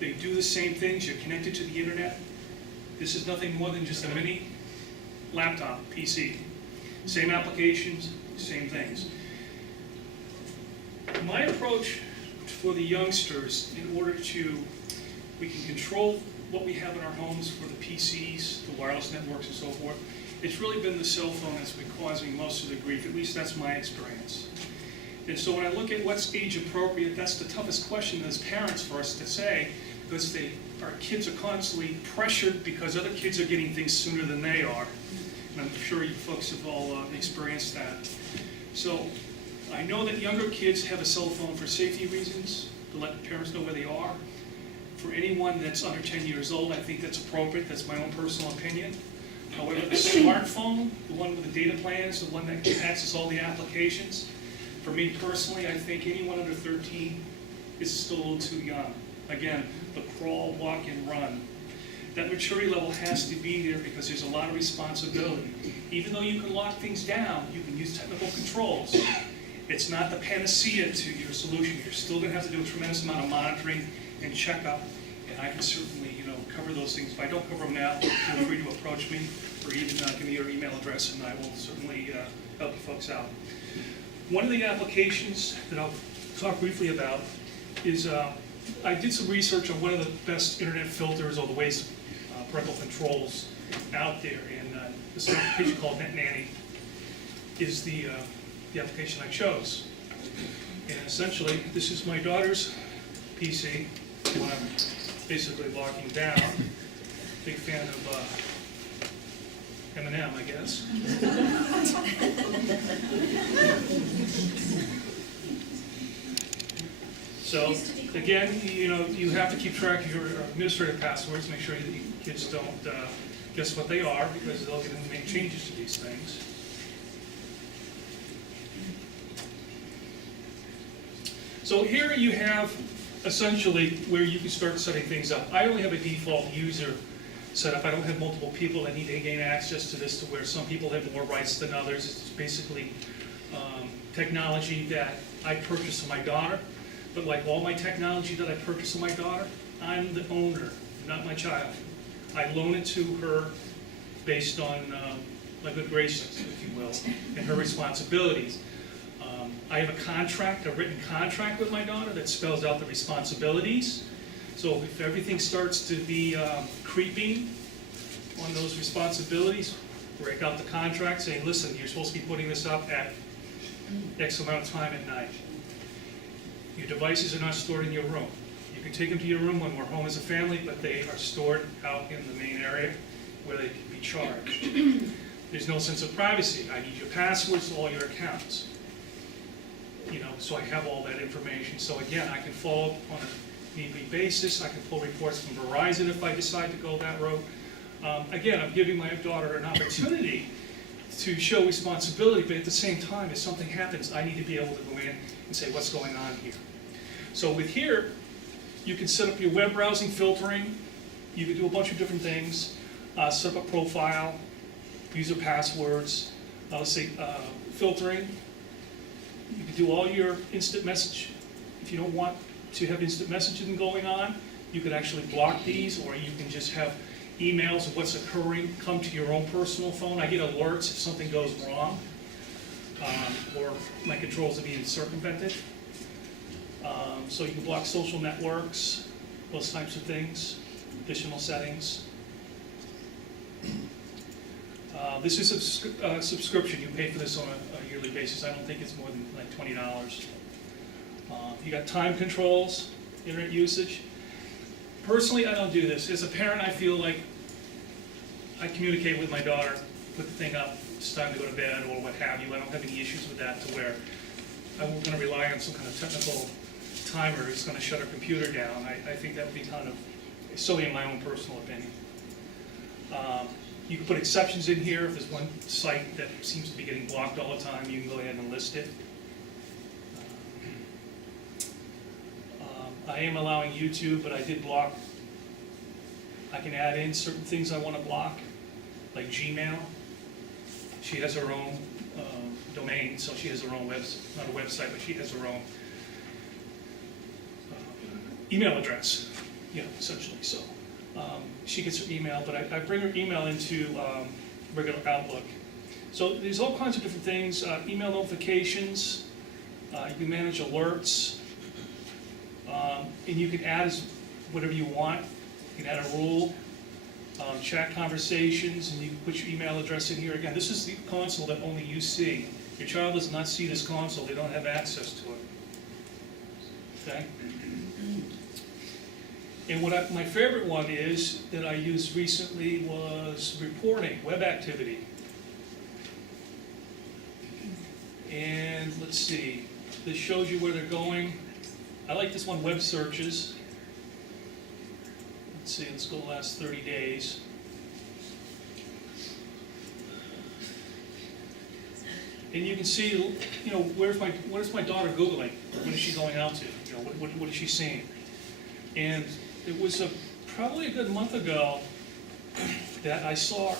They do the same things. You're connected to the internet. This is nothing more than just a mini laptop, PC. Same applications, same things. My approach for the youngsters, in order to, we can control what we have in our homes for the PCs, the wireless networks and so forth. It's really been the cell phone that's been causing most of the grief, at least that's my experience. And so when I look at what's age appropriate, that's the toughest question as parents for us to say, because our kids are constantly pressured because other kids are getting things sooner than they are. And I'm sure you folks have all experienced that. So I know that younger kids have a cell phone for safety reasons, to let parents know where they are. For anyone that's under 10 years old, I think that's appropriate. That's my own personal opinion. However, the smartphone, the one with the data plans, the one that can access all the applications, for me personally, I think anyone under 13 is still a little too young. Again, the crawl, walk, and run. That maturity level has to be there because there's a lot of responsibility. Even though you can lock things down, you can use technical controls. It's not the panacea to your solution. You're still going to have to do a tremendous amount of monitoring and checkup, and I can certainly, cover those things. If I don't cover them now, feel free to approach me, or even give me your email address, and I will certainly help you folks out. One of the applications that I'll talk briefly about is I did some research on one of the best internet filters or the ways parental controls out there, and this application called Nanny is the application I chose. And essentially, this is my daughter's PC, when I'm basically locking down. Big fan of M&M, I guess. So, again, you have to keep track of your administrative passwords, make sure that your kids don't guess what they are, because they'll get in and make changes to these things. So here you have essentially where you can start setting things up. I only have a default user set up. I don't have multiple people that need to gain access to this, to where some people have more rights than others. It's basically technology that I purchased for my daughter. But like all my technology that I purchased for my daughter, I'm the owner, not my child. I loan it to her based on my good graces, if you will, and her responsibilities. I have a contract, a written contract with my daughter that spells out the responsibilities. So if everything starts to be creeping on those responsibilities, break out the contract, saying, listen, you're supposed to be putting this up at X amount of time at night. Your devices are not stored in your room. You can take them to your room when we're home as a family, but they are stored out in the main area where they can be charged. There's no sense of privacy. I need your passwords to all your accounts. So I have all that information. So again, I can follow up on a need-be basis. I can pull reports from Verizon if I decide to go that road. Again, I'm giving my daughter an opportunity to show responsibility, but at the same time, if something happens, I need to be able to go in and say, what's going on here? So with here, you can set up your web browsing filtering. You can do a bunch of different things. Set up a profile, user passwords, let's say filtering. You can do all your instant message. If you don't want to have instant messaging going on, you can actually block these, or you can just have emails of what's occurring come to your own personal phone. I get alerts if something goes wrong. or my controls are being circumvented. So you can block social networks, those types of things, additional settings. This is a subscription. You pay for this on a yearly basis. I don't think it's more than like $20. You got time controls, internet usage. Personally, I don't do this. As a parent, I feel like I communicate with my daughter, put the thing up, it's time to go to bed or what have you. I don't have any issues with that to where I'm going to rely on some kind of technical timer that's going to shut her computer down. I think that would be kind of solely in my own personal opinion. You can put exceptions in here. If there's one site that seems to be getting blocked all the time, you can go ahead and list it. I am allowing YouTube, but I did block. I can add in certain things I want to block, like Gmail. She has her own domain, so she has her own website, not a website, but she has her own email address, essentially. So she gets her email, but I bring her email into regular Outlook. So there's all kinds of different things, email notifications, you can manage alerts, and you can add whatever you want. You can add a rule, chat conversations, and you can put your email address in here. Again, this is the console that only you see. Your child does not see this console. They don't have access to it. Okay? And my favorite one is, that I used recently, was reporting, web activity. And let's see, this shows you where they're going. I like this one, web searches. Let's see, let's go the last 30 days. And you can see, where's my daughter Googling? What is she going out to? What is she seeing? And it was probably a good month ago that I saw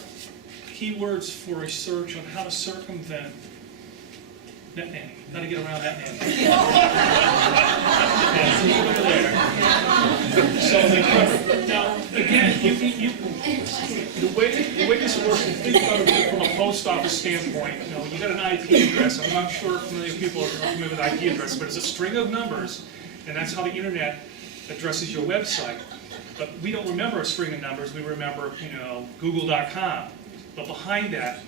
keywords for a search on how to circumvent Nanny, how to get around that Nanny. So now again, the way this works, if you think about it from a post office standpoint, you got an IP address. I'm not sure if many people are familiar with IP address, but it's a string of numbers, and that's how the internet addresses your website. But we don't remember a string of numbers. We remember, Google.com. But behind that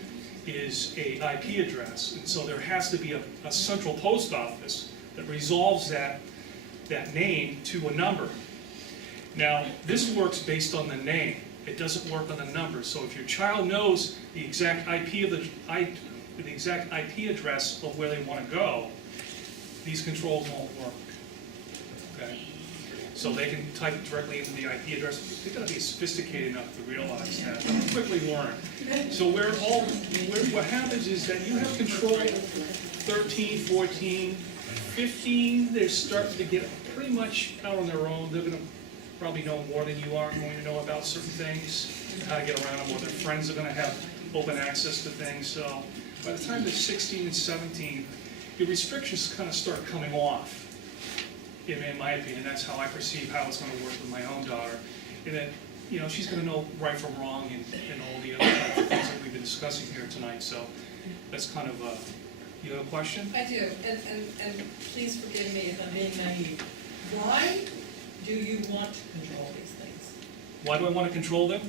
is a IP address, and so there has to be a central post office that resolves that name to a number. Now, this works based on the name. It doesn't work on the numbers. So if your child knows the exact IP address of where they want to go, these controls won't work. Okay. So they can type it directly into the IP address. They've got to be sophisticated enough to realize that. Quickly learn. So what happens is that you have control 13, 14, 15, they're starting to get pretty much out on their own. They're going to probably know more than you are going to know about certain things, how to get around them, or their friends are going to have open access to things. So by the time they're 16 and 17, your restrictions kind of start coming off. In my opinion, that's how I perceive how it's going to work with my own daughter. And that, she's going to know right from wrong and all the other kinds of things that we've been discussing here tonight. So that's kind of you have a question? I do, and please forgive me if I'm being naive. Why do you want to control these things? Why do I want to control them?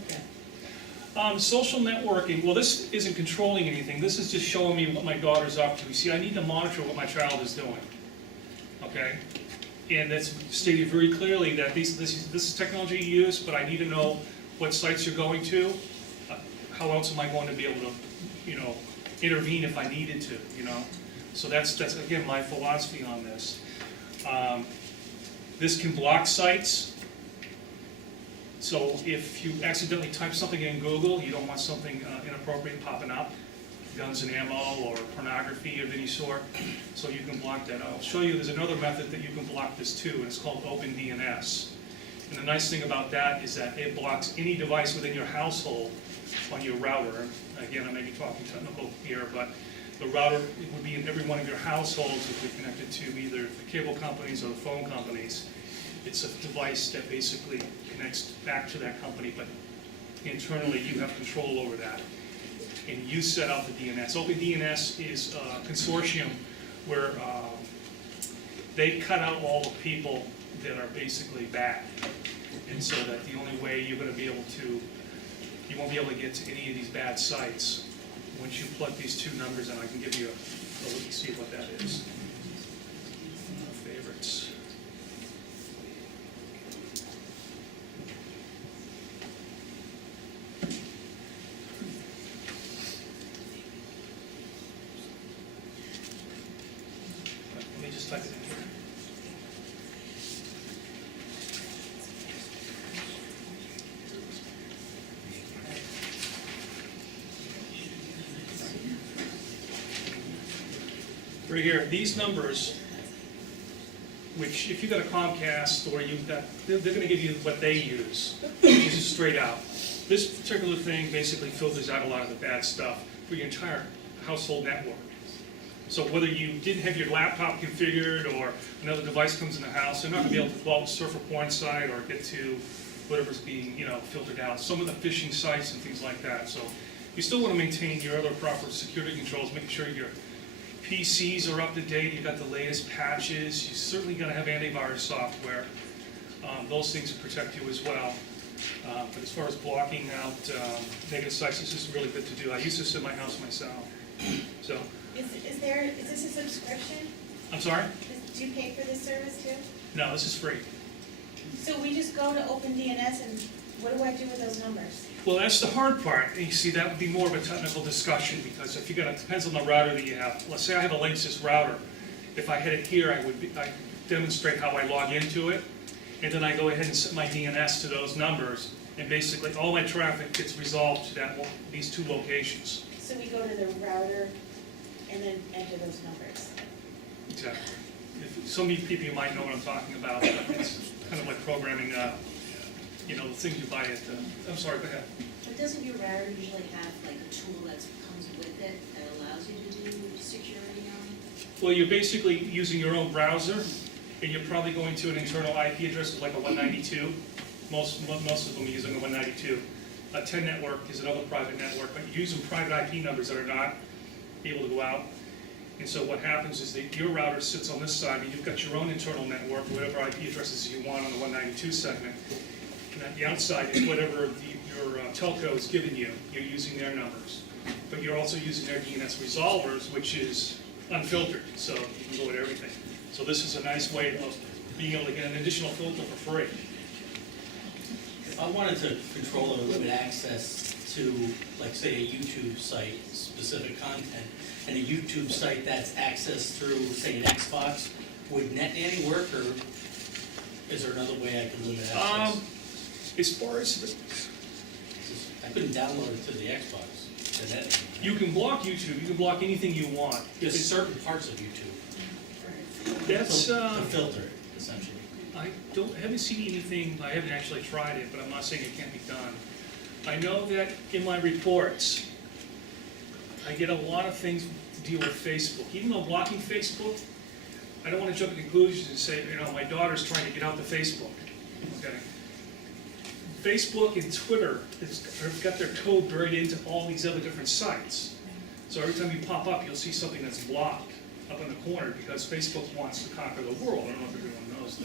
Yeah. Social networking, well, this isn't controlling anything. This is just showing me what my daughter's up to. You see, I need to monitor what my child is doing. Okay? And it's stated very clearly that this is technology you use, but I need to know what sites you're going to. How else am I going to be able to, intervene if I needed to, So that's again my philosophy on this. This can block sites. So if you accidentally type something in Google, you don't want something inappropriate popping up, guns and ammo or pornography of any sort, so you can block that. I'll show you there's another method that you can block this too, and it's called Opendns. And the nice thing about that is that it blocks any device within your household on your router. Again, I may be talking technical here, but the router would be in every one of your households if you're connected to either the cable companies or the phone companies. It's a device that basically connects back to that company, but internally you have control over that. and you set out the DNS. OpenDNS is a consortium where they cut out all the people that are basically bad. And so that the only way you're going to be able to, you won't be able to get to any of these bad sites. Once you plug these two numbers in, I can give you a look and see what that is. Favorites. Let me just type it in here. Right here, these numbers, which if you've got a Comcast or you've got, they're going to give you what they use, which is straight out. This particular thing basically filters out a lot of the bad stuff for your entire household network. So whether you didn't have your laptop configured or another device comes in the house, they're not going to be able to go out and surf a porn site or get to whatever's being, filtered out. Some of the phishing sites and things like that. So you still want to maintain your other proper security controls, making sure your PCs are up to date, you've got the latest patches, you're certainly going to have antivirus software. Those things protect you as well. But as far as blocking out negative sites, this is really good to do. I use this in my house myself. So, Is this a subscription? I'm sorry? Do you pay for this service too? No, this is free. So we just go to OpenDNS and what do I do with those numbers? Well, that's the hard part. And you see, that would be more of a technical discussion because if you got, it depends on the router that you have. Let's say I have a Linksys router. If I hit it here, I demonstrate how I log into it, and then I go ahead and set my DNS to those numbers, and basically all my traffic gets resolved to these two locations. So we go to the router and then enter those numbers. Exactly. Some of you people, you might know what I'm talking about. It's kind of like programming, the things you buy at the, I'm sorry, go ahead. But doesn't your router usually have like a tool that comes with it that allows you to do security on it? Well, you're basically using your own browser, and you're probably going to an internal IP address like a 192. Most of them are using a 192. A 10 network is another private network, but you're using private IP numbers that are not able to go out. And so what happens is that your router sits on this side, and you've got your own internal network, whatever IP addresses you want on the 192 segment. And at the outside is whatever your telco is giving you. You're using their numbers. But you're also using their DNS resolvers, which is unfiltered, so you can go with everything. So this is a nice way of being able to get an additional filter for free. If I wanted to control or limit access to, like, say, a YouTube site, specific content, and a YouTube site that's accessed through, say, an Xbox, would Nanny work, or is there another way I could limit access? As far as I couldn't download it to the Xbox. you can block YouTube, you can block anything you want. Just certain parts of YouTube. That's To filter it, essentially. I haven't seen anything. I haven't actually tried it, but I'm not saying it can't be done. I know that in my reports, I get a lot of things to deal with Facebook. Even though blocking Facebook, I don't want to jump to conclusions and say, my daughter's trying to get out to Facebook. Okay. Facebook and Twitter have got their code buried into all these other different sites. So every time you pop up, you'll see something that's blocked up in the corner because Facebook wants to conquer the world. I don't know if everyone knows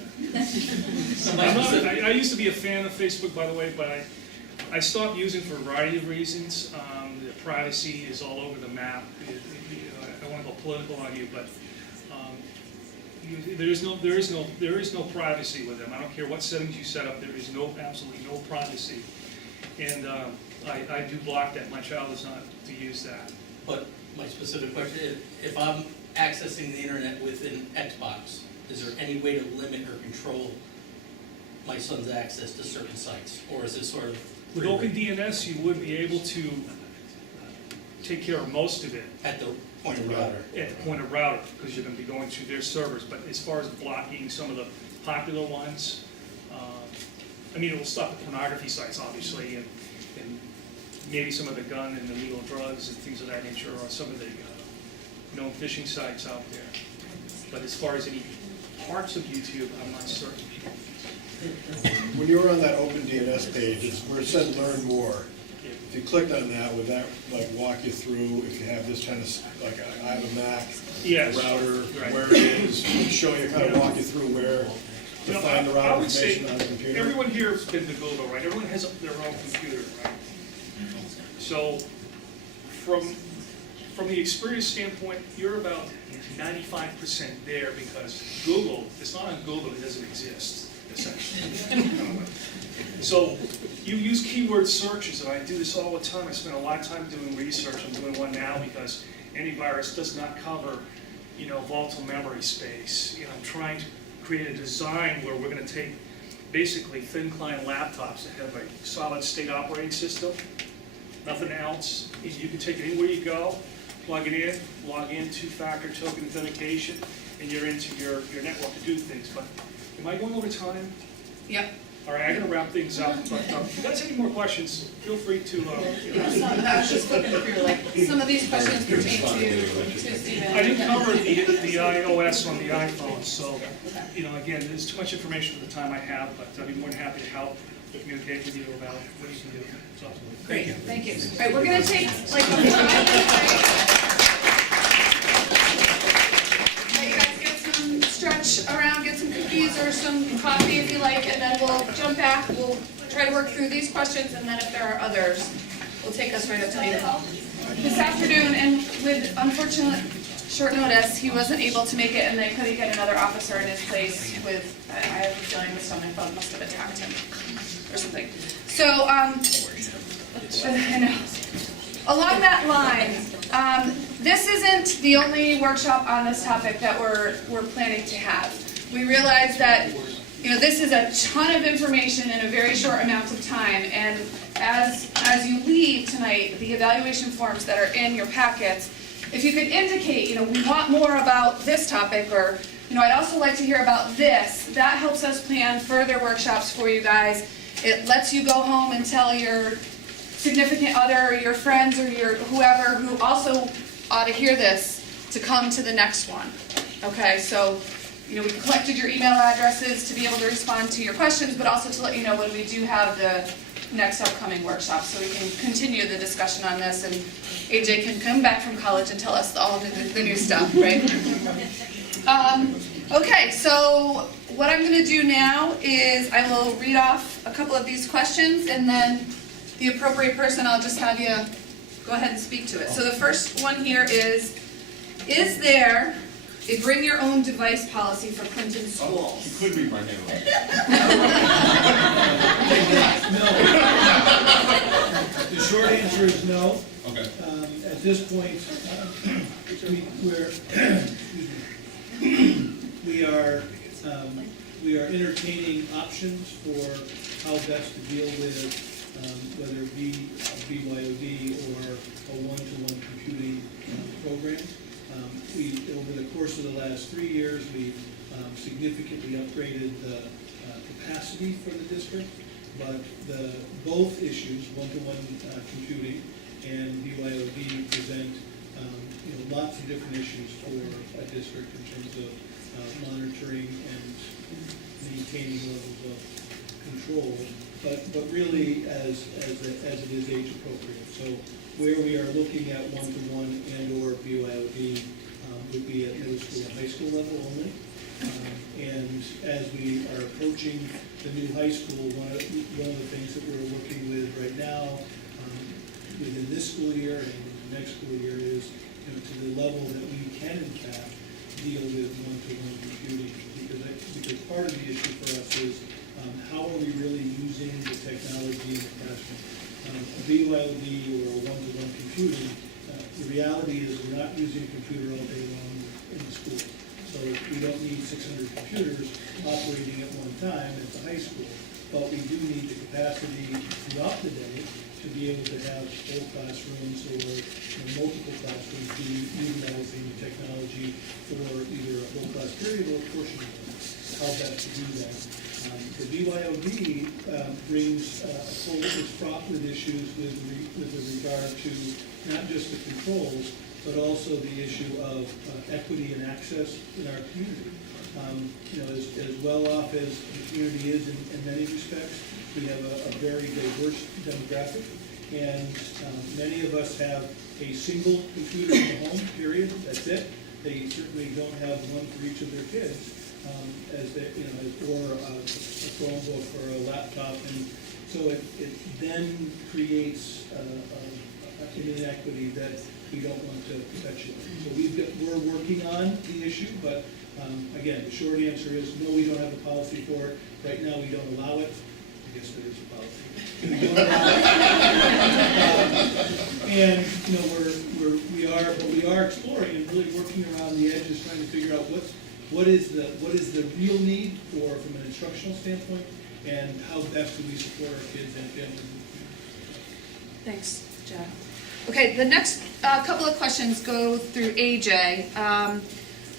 that. I used to be a fan of Facebook, by the way, but I stopped using for a variety of reasons. The privacy is all over the map. I don't want to go political on you, but there is no privacy with them. I don't care what settings you set up. There is absolutely no privacy, and I do block that. My child is not to use that. But my specific question is, if I'm accessing the internet with an Xbox, is there any way to limit or control my son's access to certain sites, or is it sort of with OpenDNS? You would be able to take care of most of it at the point of router. At the point of router, because you're going to be going through their servers. But as far as blocking some of the popular ones, it will stop the pornography sites, obviously, and maybe some of the gun and illegal drugs and things of that nature, or some of the known phishing sites out there. But as far as any parts of YouTube, I'm not certain. When you were on that OpenDNS page, where it said learn more, If you clicked on that, would that like walk you through, if you have this kind of, like, I have a Mac, Yes. router, Right. where it is, show you, kind of walk you through where You to know, find the I router would say information on the computer? everyone here has been to Google, right? Everyone has their own computer, right? So from the experience standpoint, you're about 95% there because Google, it's not on Google, it doesn't exist, essentially. So you use keyword searches, and I do this all the time. I spend a lot of time doing research. I'm doing one now because antivirus does not cover, volatile memory space. I'm trying to create a design where we're going to take basically thin client laptops that have a solid state operating system, nothing else. You can take it anywhere you go, plug it in, log in, two-factor token authentication, and you're into your network to do things. But am I going over time? Yep. All right, I'm going to wrap things up, but if you guys have any more questions, feel free to... I was just flipping through, like, some of these questions pertain to Stephen. I didn't cover the iOS on the iPhone, so, again, there's too much information for the time I have, but I'd be more than happy to help communicate with you about what you can do. So, Great, thank you. All right, we're going to take like a 5-minute break. You guys get some stretch around, get some cookies or some coffee if you like, and then we'll jump back. We'll try to work through these questions, and then if there are others, we'll take us right up to you. This afternoon, and with unfortunate short notice, he wasn't able to make it, and they couldn't get another officer in his place with, I have a feeling the stomach bug must have attacked him or something. So, I know. Along that line, this isn't the only workshop on this topic that we're planning to have. We realize that this is a ton of information in a very short amount of time, and as you leave tonight, the evaluation forms that are in your packets, if you could indicate, we want more about this topic, or I'd also like to hear about this. That helps us plan further workshops for you guys. It lets you go home and tell your significant other or your friends or your whoever who also ought to hear this to come to the next one. Okay, so we collected your email addresses to be able to respond to your questions, but also to let you know when we do have the next upcoming workshop, so we can continue the discussion on this, and AJ can come back from college and tell us all the new stuff, right? Okay, so what I'm going to do now is I will read off a couple of these questions, and then the appropriate person, I'll just have you go ahead and speak to it. So the first one here is there a bring your own device policy for Clinton schools? You could read my handwriting. No. The short answer is no. Okay. At this point, we are entertaining options for how best to deal with whether it be BYOD or a one-to-one computing program. Over the course of the last 3 years, we significantly upgraded the capacity for the district, but both issues, one-to-one computing and BYOD, present lots of different issues for a district in terms of monitoring and maintaining levels of control, but really as it is age appropriate. So where we are looking at one-to-one and or BYOD would be at middle school and high school level only. And as we are approaching the new high school, one of the things that we're working with right now within this school year and the next school year is to the level that we can in fact deal with one-to-one computing, because part of the issue for us is how are we really using the technology in the classroom. A BYOD or a one-to-one computing, the reality is we're not using a computer all day long in the school. So we don't need 600 computers operating at one time at the high school, but we do need the capacity throughout the day to be able to have full classrooms or multiple classrooms be utilizing technology for either a whole class period or a portion of it. How best to do that. The BYOD brings it's fraught with issues with regard to not just the controls, but also the issue of equity and access in our community. As well off as the community is in many respects, we have a very diverse demographic, And many of us have a single computer in the home, period, that's it. They certainly don't have one for each of their kids, as they, or a Chromebook or a laptop. And so it then creates an inequity that we don't want to perpetuate. So we're working on the issue, but again, the short answer is no, we don't have a policy for it. Right now, we don't allow it. I guess there is a policy. We don't allow it. And we are exploring and really working around the edges, trying to figure out what is the real need from an instructional standpoint, and how best do we support our kids and families. Thanks, Jack. Okay, the next couple of questions go through AJ.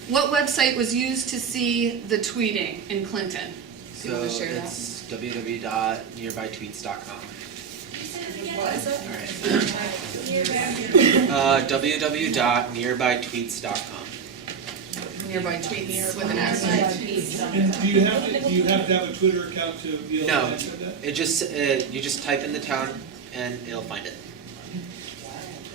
What website was used to see the tweeting in Clinton? Do you want to share that? It's www.nearbytweets.com. www.nearbytweets.com. Nearby tweets with an S. And do you have to have a Twitter account to be able to No, answer that? it just you just type in the town and it'll find it.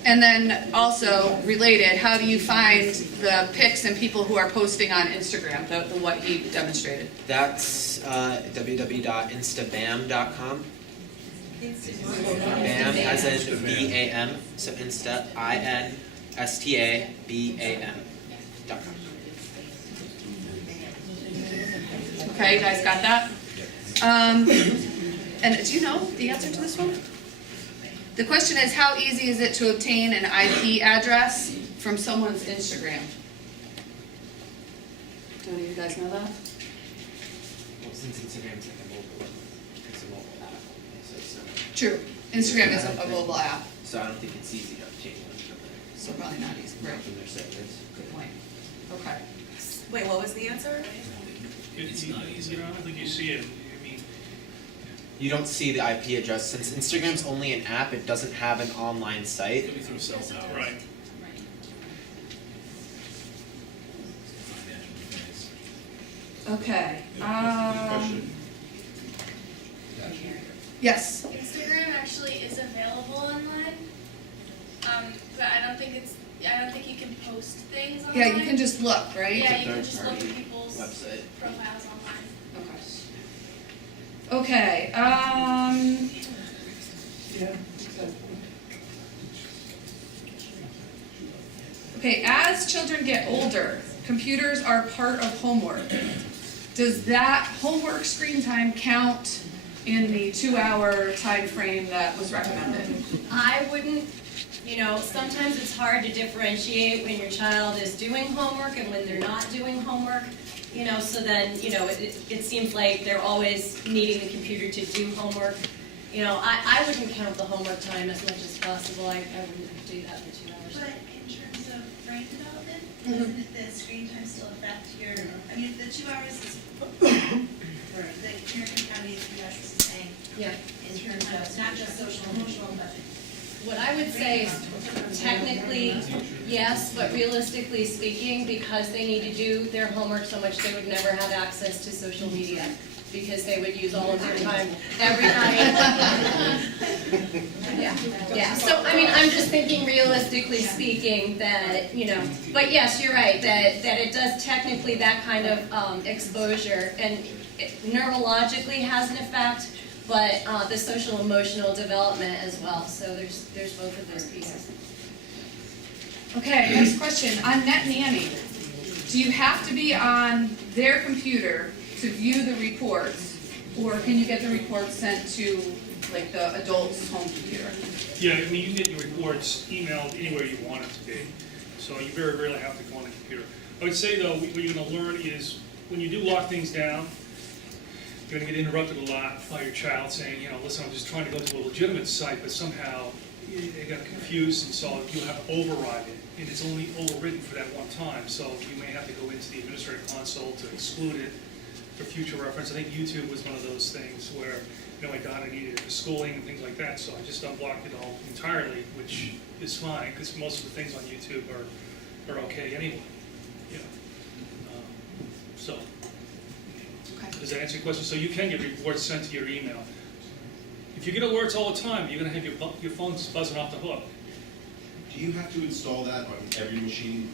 And then also related, how do you find the pics and people who are posting on Instagram, the what he demonstrated? That's www.instabam.com. BAM as in BAM, so Insta, INSTABAM.com. Okay, you guys got that? And do you know the answer to this one? The question is, how easy is it to obtain an IP address from someone's Instagram? Do any of you guys know that? Well, since Instagram's like a mobile app, so it's not. True. Instagram is a mobile app, So I don't think it's easy to obtain one from there. so probably not easy. Right. From their servers. Good point. Okay. Wait, what was the answer? It's not easy. I don't think you see it. I mean, You don't see the IP address. Since Instagram's only an app, it doesn't have an online site. it'll be through cell tower. Right. Okay. Yes. Instagram actually is available online, but I don't think you can post things online. Yeah, you can just look, right? Yeah, It's a you can just look at third-party people's website. profiles online. Okay. Okay, as children get older, computers are part of homework. Does that homework screen time count in the 2-hour time frame that was recommended? I wouldn't, sometimes it's hard to differentiate when your child is doing homework and when they're not doing homework. So then, it seems like they're always needing the computer to do homework. I wouldn't count the homework time as much as possible. I wouldn't do that for 2 hours. But in terms of brain development, doesn't the screen time still affect your, the 2 hours is, or the American Academy of Pediatrics is saying, Yeah. in terms of not just social emotional, but What I would say is technically, yes, but realistically speaking, because they need to do their homework so much, they would never have access to social media, because they would use all of their time every night. Yeah, so, I'm just thinking realistically speaking that, but yes, you're right, that it does technically, that kind of exposure, and it neurologically has an effect, but the social emotional development as well. So there's both of those pieces. Okay, next question. On Nanny, do you have to be on their computer to view the reports, or can you get the reports sent to like the adult's home computer? Yeah, you can get your reports emailed anywhere you want it to be. So you very rarely have to go on the computer. I would say though, what you're going to learn is when you do lock things down, you're going to get interrupted a lot by your child saying, listen, I'm just trying to go to a legitimate site, but somehow they got confused, and so you have to override it, and it's only overwritten for that one time. So you may have to go into the administrative console to exclude it for future reference. I think YouTube was one of those things where, my daughter needed it for schooling and things like that, so I just unblocked it all entirely, which is fine, because most of the things on YouTube are okay anyway. So. Does that answer your question? So you can get reports sent to your email. If you get alerts all the time, you're gonna have your phone's buzzing off the hook. Do you have to install that on every machine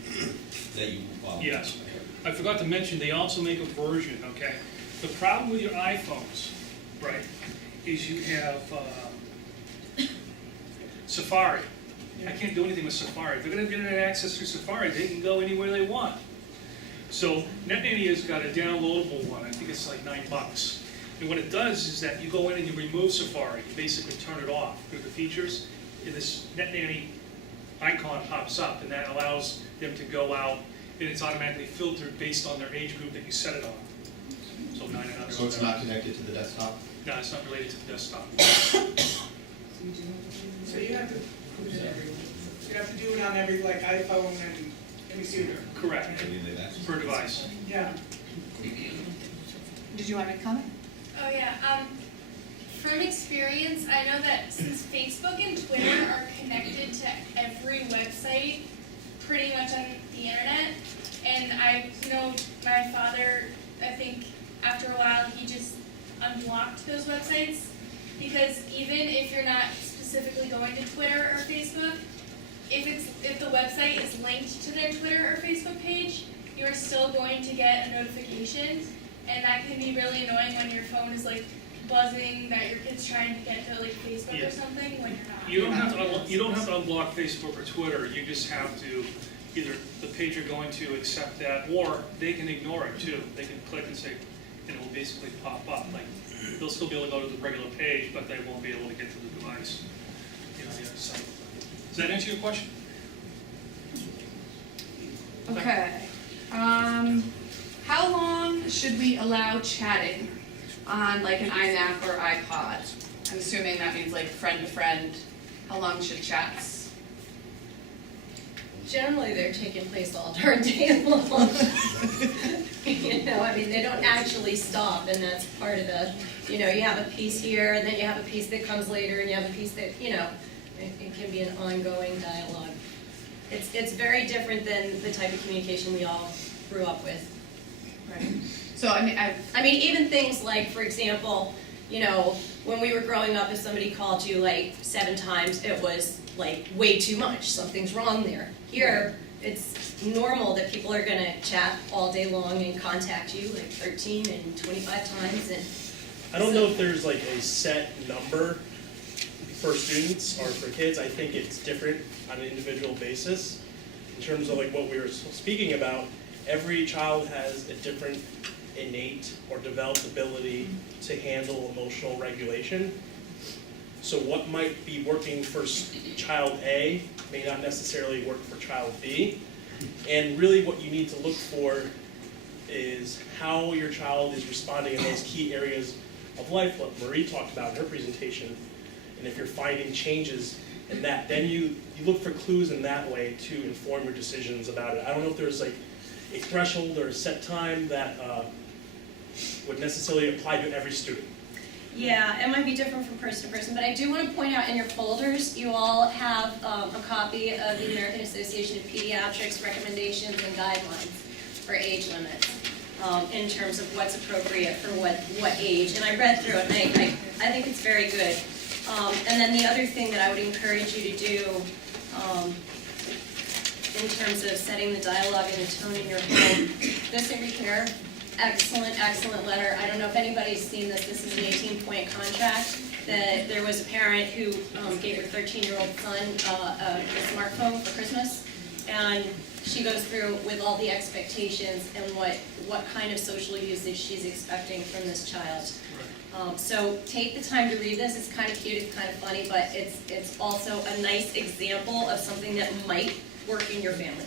that you? Yes. I forgot to mention, they also make a version, okay? The problem with your iPhones, right, is you have Safari. I can't do anything with Safari. If they're gonna get internet access through Safari, they can go anywhere they want. So NetNanny has got a downloadable one. I think it's like $9. And what it does is that you go in and you remove Safari. You basically turn it off through the features. And this NetNanny icon pops up, and that allows them to go out, and it's automatically filtered based on their age group that you set it on. So 9 and under. So it's not connected to the desktop? No, it's not related to the desktop. So you have to put it everywhere. You have to do it on every, like, iPhone and computer. Correct. Per device. Yeah. Did you want to comment? Oh yeah, from experience, I know that since Facebook and Twitter are connected to every website pretty much on the internet, and I know my father, I think after a while he just unblocked those websites, because even if you're not specifically going to Twitter or Facebook, if the website is linked to their Twitter or Facebook page, you are still going to get a notification. And that can be really annoying when your phone is like buzzing that your kid's trying to get to like Facebook or something when you're not. You don't have to unblock Facebook or Twitter. You just have to either the page you're going to accept that, or they can ignore it too. They can click and say, and it will basically pop up. Like they'll still be able to go to the regular page, but they won't be able to get to the device. You know, yeah, so. Does that answer your question? Okay. How long should we allow chatting on like an iMac or iPod? I'm assuming that means like friend to friend. How long should chats? Generally, they're taking place all darn day long. You know, I mean, they don't actually stop, and that's part of the, you know, you have a piece here, and then you have a piece that comes later, and you have a piece that, you know, it can be an ongoing dialogue. It's very different than the type of communication we all grew up with. Right. So I mean, even things like, for example, you know, when we were growing up, if somebody called you like 7 times, it was like way too much. Something's wrong there. Here, it's normal that people are gonna chat all day long and contact you like 13 and 25 times. And I don't know if there's like a set number for students or for kids. I think it's different on an individual basis. In terms of like what we were speaking about, every child has a different innate or developed ability to handle emotional regulation. So what might be working for child A may not necessarily work for child B. And really what you need to look for is how your child is responding in those key areas of life, what Marie talked about in her presentation. And if you're finding changes in that, then you look for clues in that way to inform your decisions about it. I don't know if there's like a threshold or a set time that would necessarily apply to every student. yeah, it might be different from person to person, but I do want to point out in your folders, you all have a copy of the American Association of Pediatrics recommendations and guidelines for age limits in terms of what's appropriate for what age. And I read through it, and I think it's very good. And then the other thing that I would encourage you to do in terms of setting the dialogue and the tone in your home, this over here, excellent, excellent letter. I don't know if anybody's seen this. This is an 18-point contract that there was a parent who gave her 13-year-old son a smartphone for Christmas, and she goes through with all the expectations and what kind of social usage she's expecting from this child. So take the time to read this. It's kind of cute, it's kind of funny, but it's also a nice example of something that might work in your family.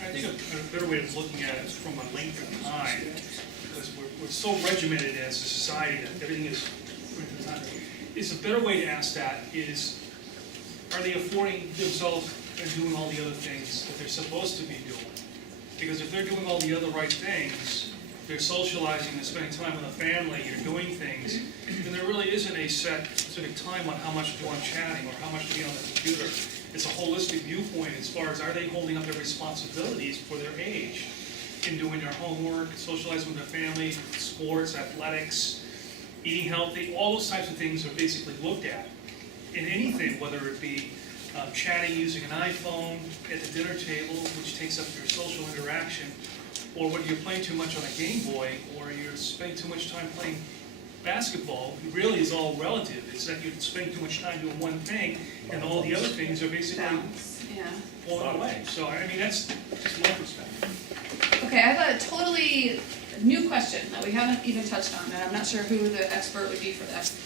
I think a better way of looking at it is from a length of time, because we're so regimented as a society that everything is length of time. It's a better way to ask that is, are they affording themselves and doing all the other things that they're supposed to be doing? Because if they're doing all the other right things, they're socializing, they're spending time with the family, you're doing things, then there really isn't a set specific time on how much to do on chatting or how much to be on the computer. It's a holistic viewpoint as far as are they holding up their responsibilities for their age in doing their homework, socializing with their family, sports, athletics, eating healthy, all those types of things are basically looked at in anything, whether it be chatting using an iPhone at the dinner table, which takes up your social interaction, or whether you're playing too much on a Game Boy, or you're spending too much time playing basketball. It really is all relative. It's that you're spending too much time doing one thing, and all the other things are basically falling away. So, I mean, that's just my perspective. Okay, I have a totally new question that we haven't even touched on, and I'm not sure who the expert would be for this.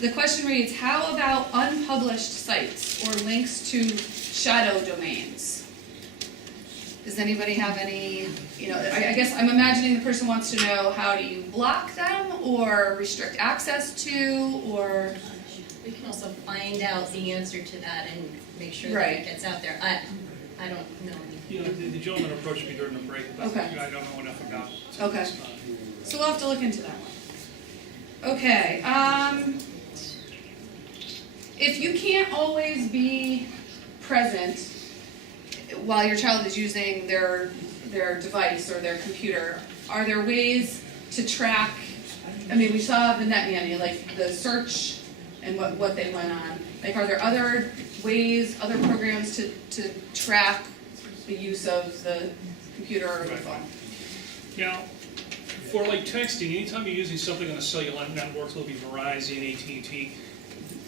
The question reads, how about unpublished sites or links to shadow domains? Does anybody have any, I guess I'm imagining the person wants to know, how do you block them or restrict access to, or? We can also find out the answer to that and make sure that Right. it gets out there. I don't know. The gentleman approached me during the break, but Okay. I don't know enough about it. Okay. So we'll have to look into that one. Okay, if you can't always be present while your child is using their device or their computer, are there ways to track? I mean, we saw the Nanny, like the search and what they went on. Like, are there other ways, other programs to track the use of the computer or the phone? Now, for like texting, anytime you're using something on a cellular network, it'll be Verizon, AT&T,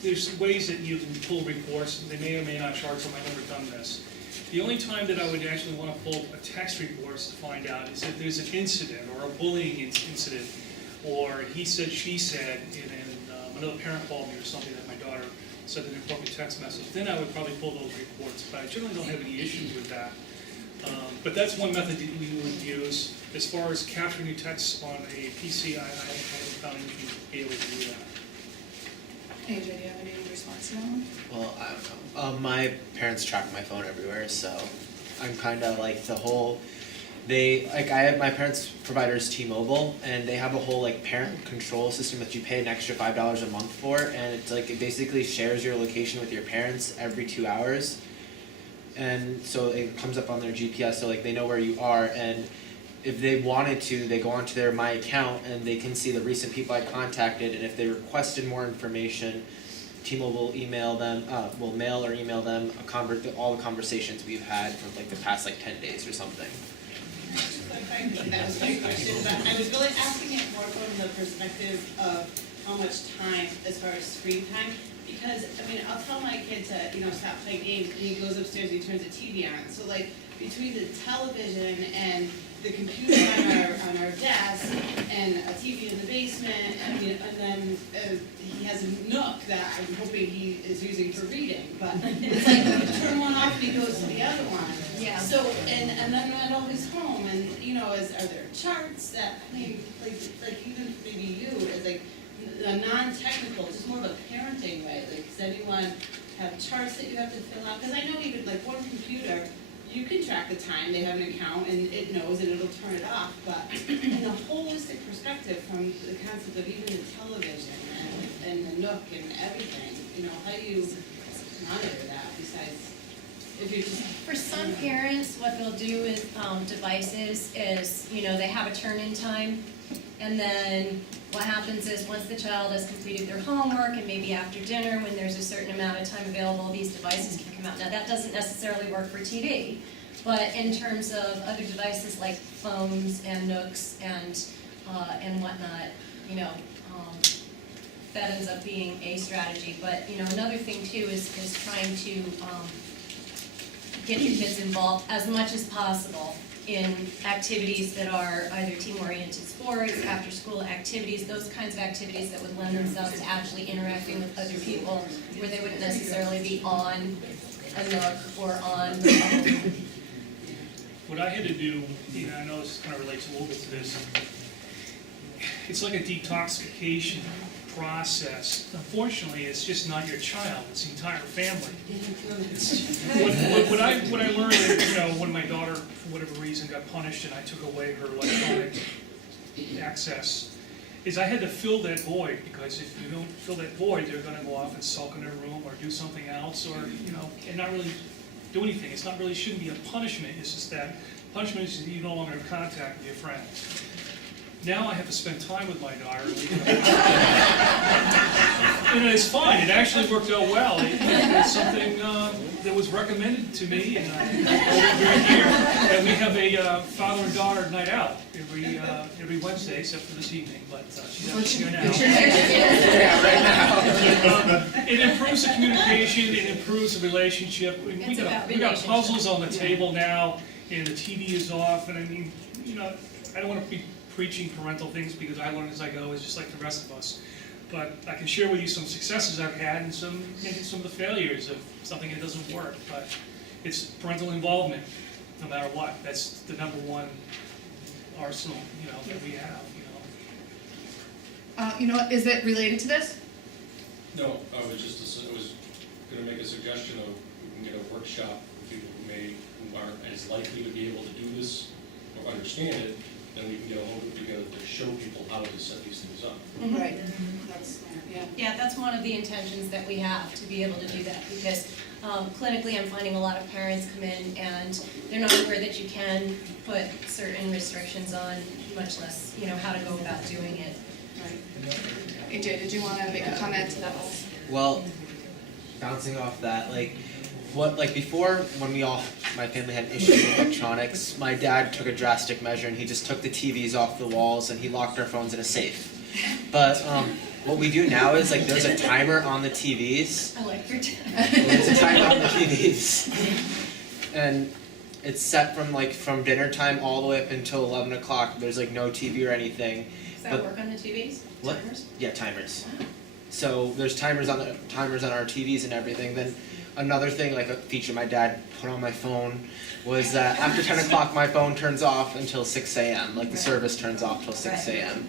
there's ways that you can pull reports. They may or may not charge them. I've never done this. The only time that I would actually want to pull a text report to find out is if there's an incident or a bullying incident, or he said, she said, and another parent called me or something that my daughter sent an inappropriate text message. Then I would probably pull those reports, but I generally don't have any issues with that. But that's one method that we would use. As far as capturing your texts on a PC, I haven't found anything to be able to do that. AJ, do you have any response to that one? Well, I don't know. My parents track my phone everywhere, so I'm kind of like the whole. My parents' provider is T-Mobile, and they have a whole like parent control system that you pay an extra $5 a month for, and it's like it basically shares your location with your parents every 2 hours, and so it comes up on their GPS, so like they know where you are, and if they wanted to, they go onto their My Account and they can see the recent people I contacted, and if they requested more information, T-Mobile will email them, will mail or email them all the conversations we've had from like the past like 10 days or something. That was my question, but I was really asking it more from the perspective of how much time as far as screen time. Because, I mean, I'll tell my kid to, stop playing games, and he goes upstairs, he turns the TV on. So like, between the television and the computer on our desk, and a TV in the basement, and then he has a Nook that I'm hoping he is using for reading, but it's like, turn one off and he goes to the other one. Yeah. So, and then when I'm always home, and, are there charts that, I mean, like even maybe you, as like, a non-technical, just more of a parenting way, like, does anyone have charts that you have to fill out? Because I know even like one computer, you can track the time, they have an account, and it knows, and it'll turn it off, but in a holistic perspective from the concept of even the television and the Nook and everything, how do you monitor that besides, if you're just... For some parents, what they'll do with devices is, they have a turn-in time, and then what happens is once the child has completed their homework and maybe after dinner when there's a certain amount of time available, these devices can come out. Now that doesn't necessarily work for TV, but in terms of other devices like phones and Nooks and whatnot, that ends up being a strategy. But another thing too is trying to get your kids involved as much as possible in activities that are either team-oriented sports, after-school activities, those kinds of activities that would lend themselves to actually interacting with other people where they wouldn't necessarily be on a Nook or on the phone. What I had to do, I know this kind of relates a little bit to this, it's like a detoxification process. Unfortunately, it's just not your child, it's the entire family. What I learned, when my daughter, for whatever reason, got punished and I took away her electronic access, is I had to fill that void, because if you don't fill that void, they're going to go off and sulk in their room or do something else, or, and not really do anything. It's not really, shouldn't be a punishment, it's just that punishment is that you no longer have contact with your friends. Now I have to spend time with my daughter. And it's fine, it actually worked out well. It's something that was recommended to me, and over here, and we have a father and daughter night out every Wednesday, except for this evening, but she's actually here now. Yeah, right now. It improves the communication, it improves the relationship. I mean, It's about we got relationship. puzzles on the table now, and the TV is off, and I mean, I don't want to be preaching parental things because I learn as I go, as just like the rest of us. But I can share with you some successes I've had and maybe some of the failures of something that doesn't work. But it's parental involvement, no matter what. That's the number one arsenal, that we have. Is it related to this? No, I was going to make a suggestion of we can get a workshop for people who aren't as likely to be able to do this or understand it. Then we can get a hold of it together to show people how to set these things up. Right. That's smart, yeah. Yeah, that's one of the intentions that we have, to be able to do that, because clinically I'm finding a lot of parents come in and they're not aware that you can put certain restrictions on, much less, how to go about doing it. Right. AJ, did you want to make a comment to that? Well, bouncing off that, before, when my family had issues with electronics, my dad took a drastic measure and he just took the TVs off the walls and he locked our phones in a safe. But what we do now is there's a timer on the TVs. I like your There's a timer on the TVs, and it's set from dinner time all the way up until 11 o'clock. There's no TV or anything. Does that work on the TVs? What? Timers? Yeah, timers. So there's timers on our TVs and everything. Then another thing, a feature my dad put on my phone, was that after 10 o'clock my phone turns off until 6 a.m. The service turns off till 6 a.m.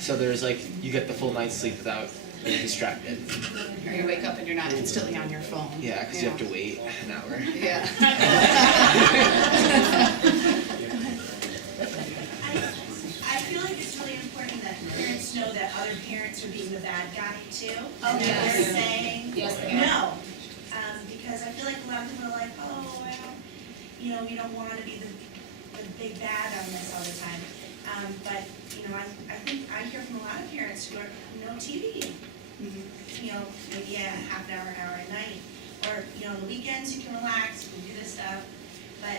So there's you get the full night's sleep without being distracted. Or you wake up and you're not instantly on your phone. Yeah, because you have to wait an hour. Yeah. I feel like it's really important that parents know that other parents are being the bad guy too. Oh, And that yes. they're saying Yes, they are. no. Because I feel like a lot of people are like, oh, well, we don't want to be the big bad on this all the time. But, I think I hear from a lot of parents who are no TV. Maybe a half an hour at night. Or, on the weekends you can relax, you can do this stuff. But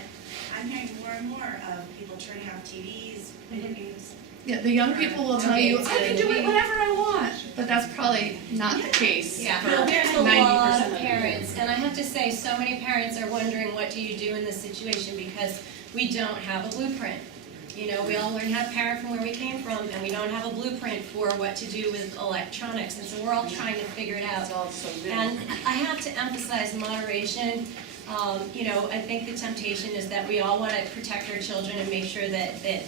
I'm hearing more and more of people turning off TVs, video games. Yeah, the young people will tell you, I can do it whenever I want. But that's probably not the case Yeah, for there's a 90% lot of of parents, and I have to say, so many parents are wondering what do you do in this situation because we don't have a blueprint. We all learn how to parent from where we came from, and we don't have a blueprint for what to do with electronics, and so we're all trying to figure it out. And I have to emphasize moderation. I think the temptation is that we all want to protect our children and make sure that they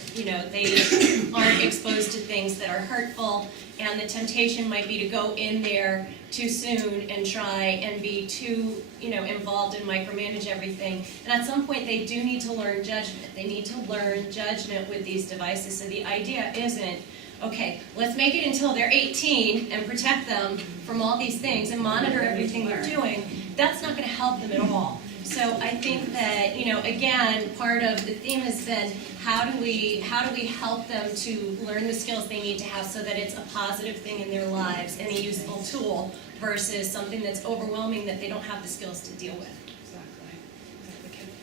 aren't exposed to things that are hurtful, and the temptation might be to go in there too soon and try and be too, involved and micromanage everything. And at some point, they do need to learn judgment. They need to learn judgment with these devices. So the idea isn't, okay, let's make it until they're 18 and protect them from all these things and monitor everything they're doing. That's not going to help them at all. So I think that, again, part of the theme has been how do we help them to learn the skills they need to have so that it's a positive thing in their lives and a useful tool versus something that's overwhelming that they don't have the skills to deal with.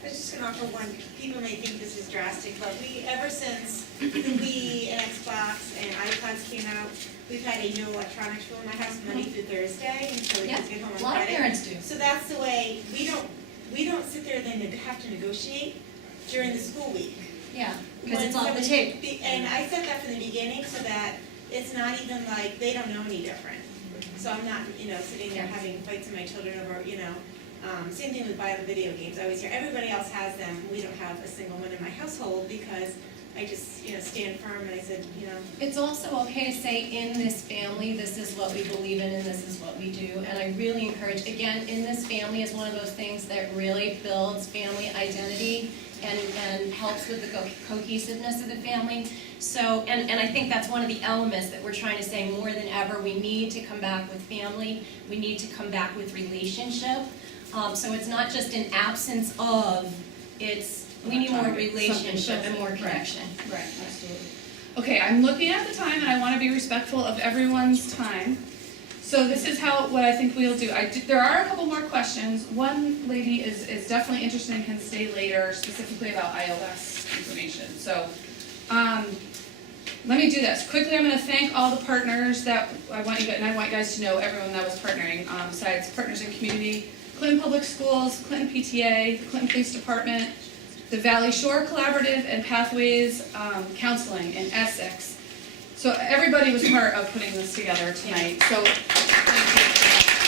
I was just going to offer one. People may think this is drastic, but ever since the Wii and Xbox and iPods came out, we've had a no electronics rule in my house Monday through Thursday until the kids get home on a lot of Friday. parents do. So that's the way, we don't sit there then have to negotiate during the school week. Yeah, because it's off the tape. And I said that from the beginning so that it's not even they don't know any different. So I'm not, sitting there having fights with my children over, same thing with video games. I always hear everybody else has them. We don't have a single one in my household because I just, stand firm and I said, It's also okay to say in this family, this is what we believe in and this is what we do. And I really encourage, again, in this family is one of those things that really builds family identity and helps with the cohesiveness of the family. So, and I think that's one of the elements that we're trying to say more than ever. We need to come back with family. We need to come back with relationship. So it's not just an absence of, we need more relationship and more connection. Right, absolutely. Okay, I'm looking at the time and I want to be respectful of everyone's time. So this is what I think we'll do. There are a couple more questions. One lady is definitely interested and can stay later, specifically about iOS information. So let me do this. Quickly, I'm going to thank all the partners that I want you guys to know everyone that was partnering, besides Partners in Community, Clinton Public Schools, Clinton PTA, Clinton Police Department, the Valley Shore Collaborative, and Pathways Counseling in Essex. So everybody was part of putting this together tonight. So thank you.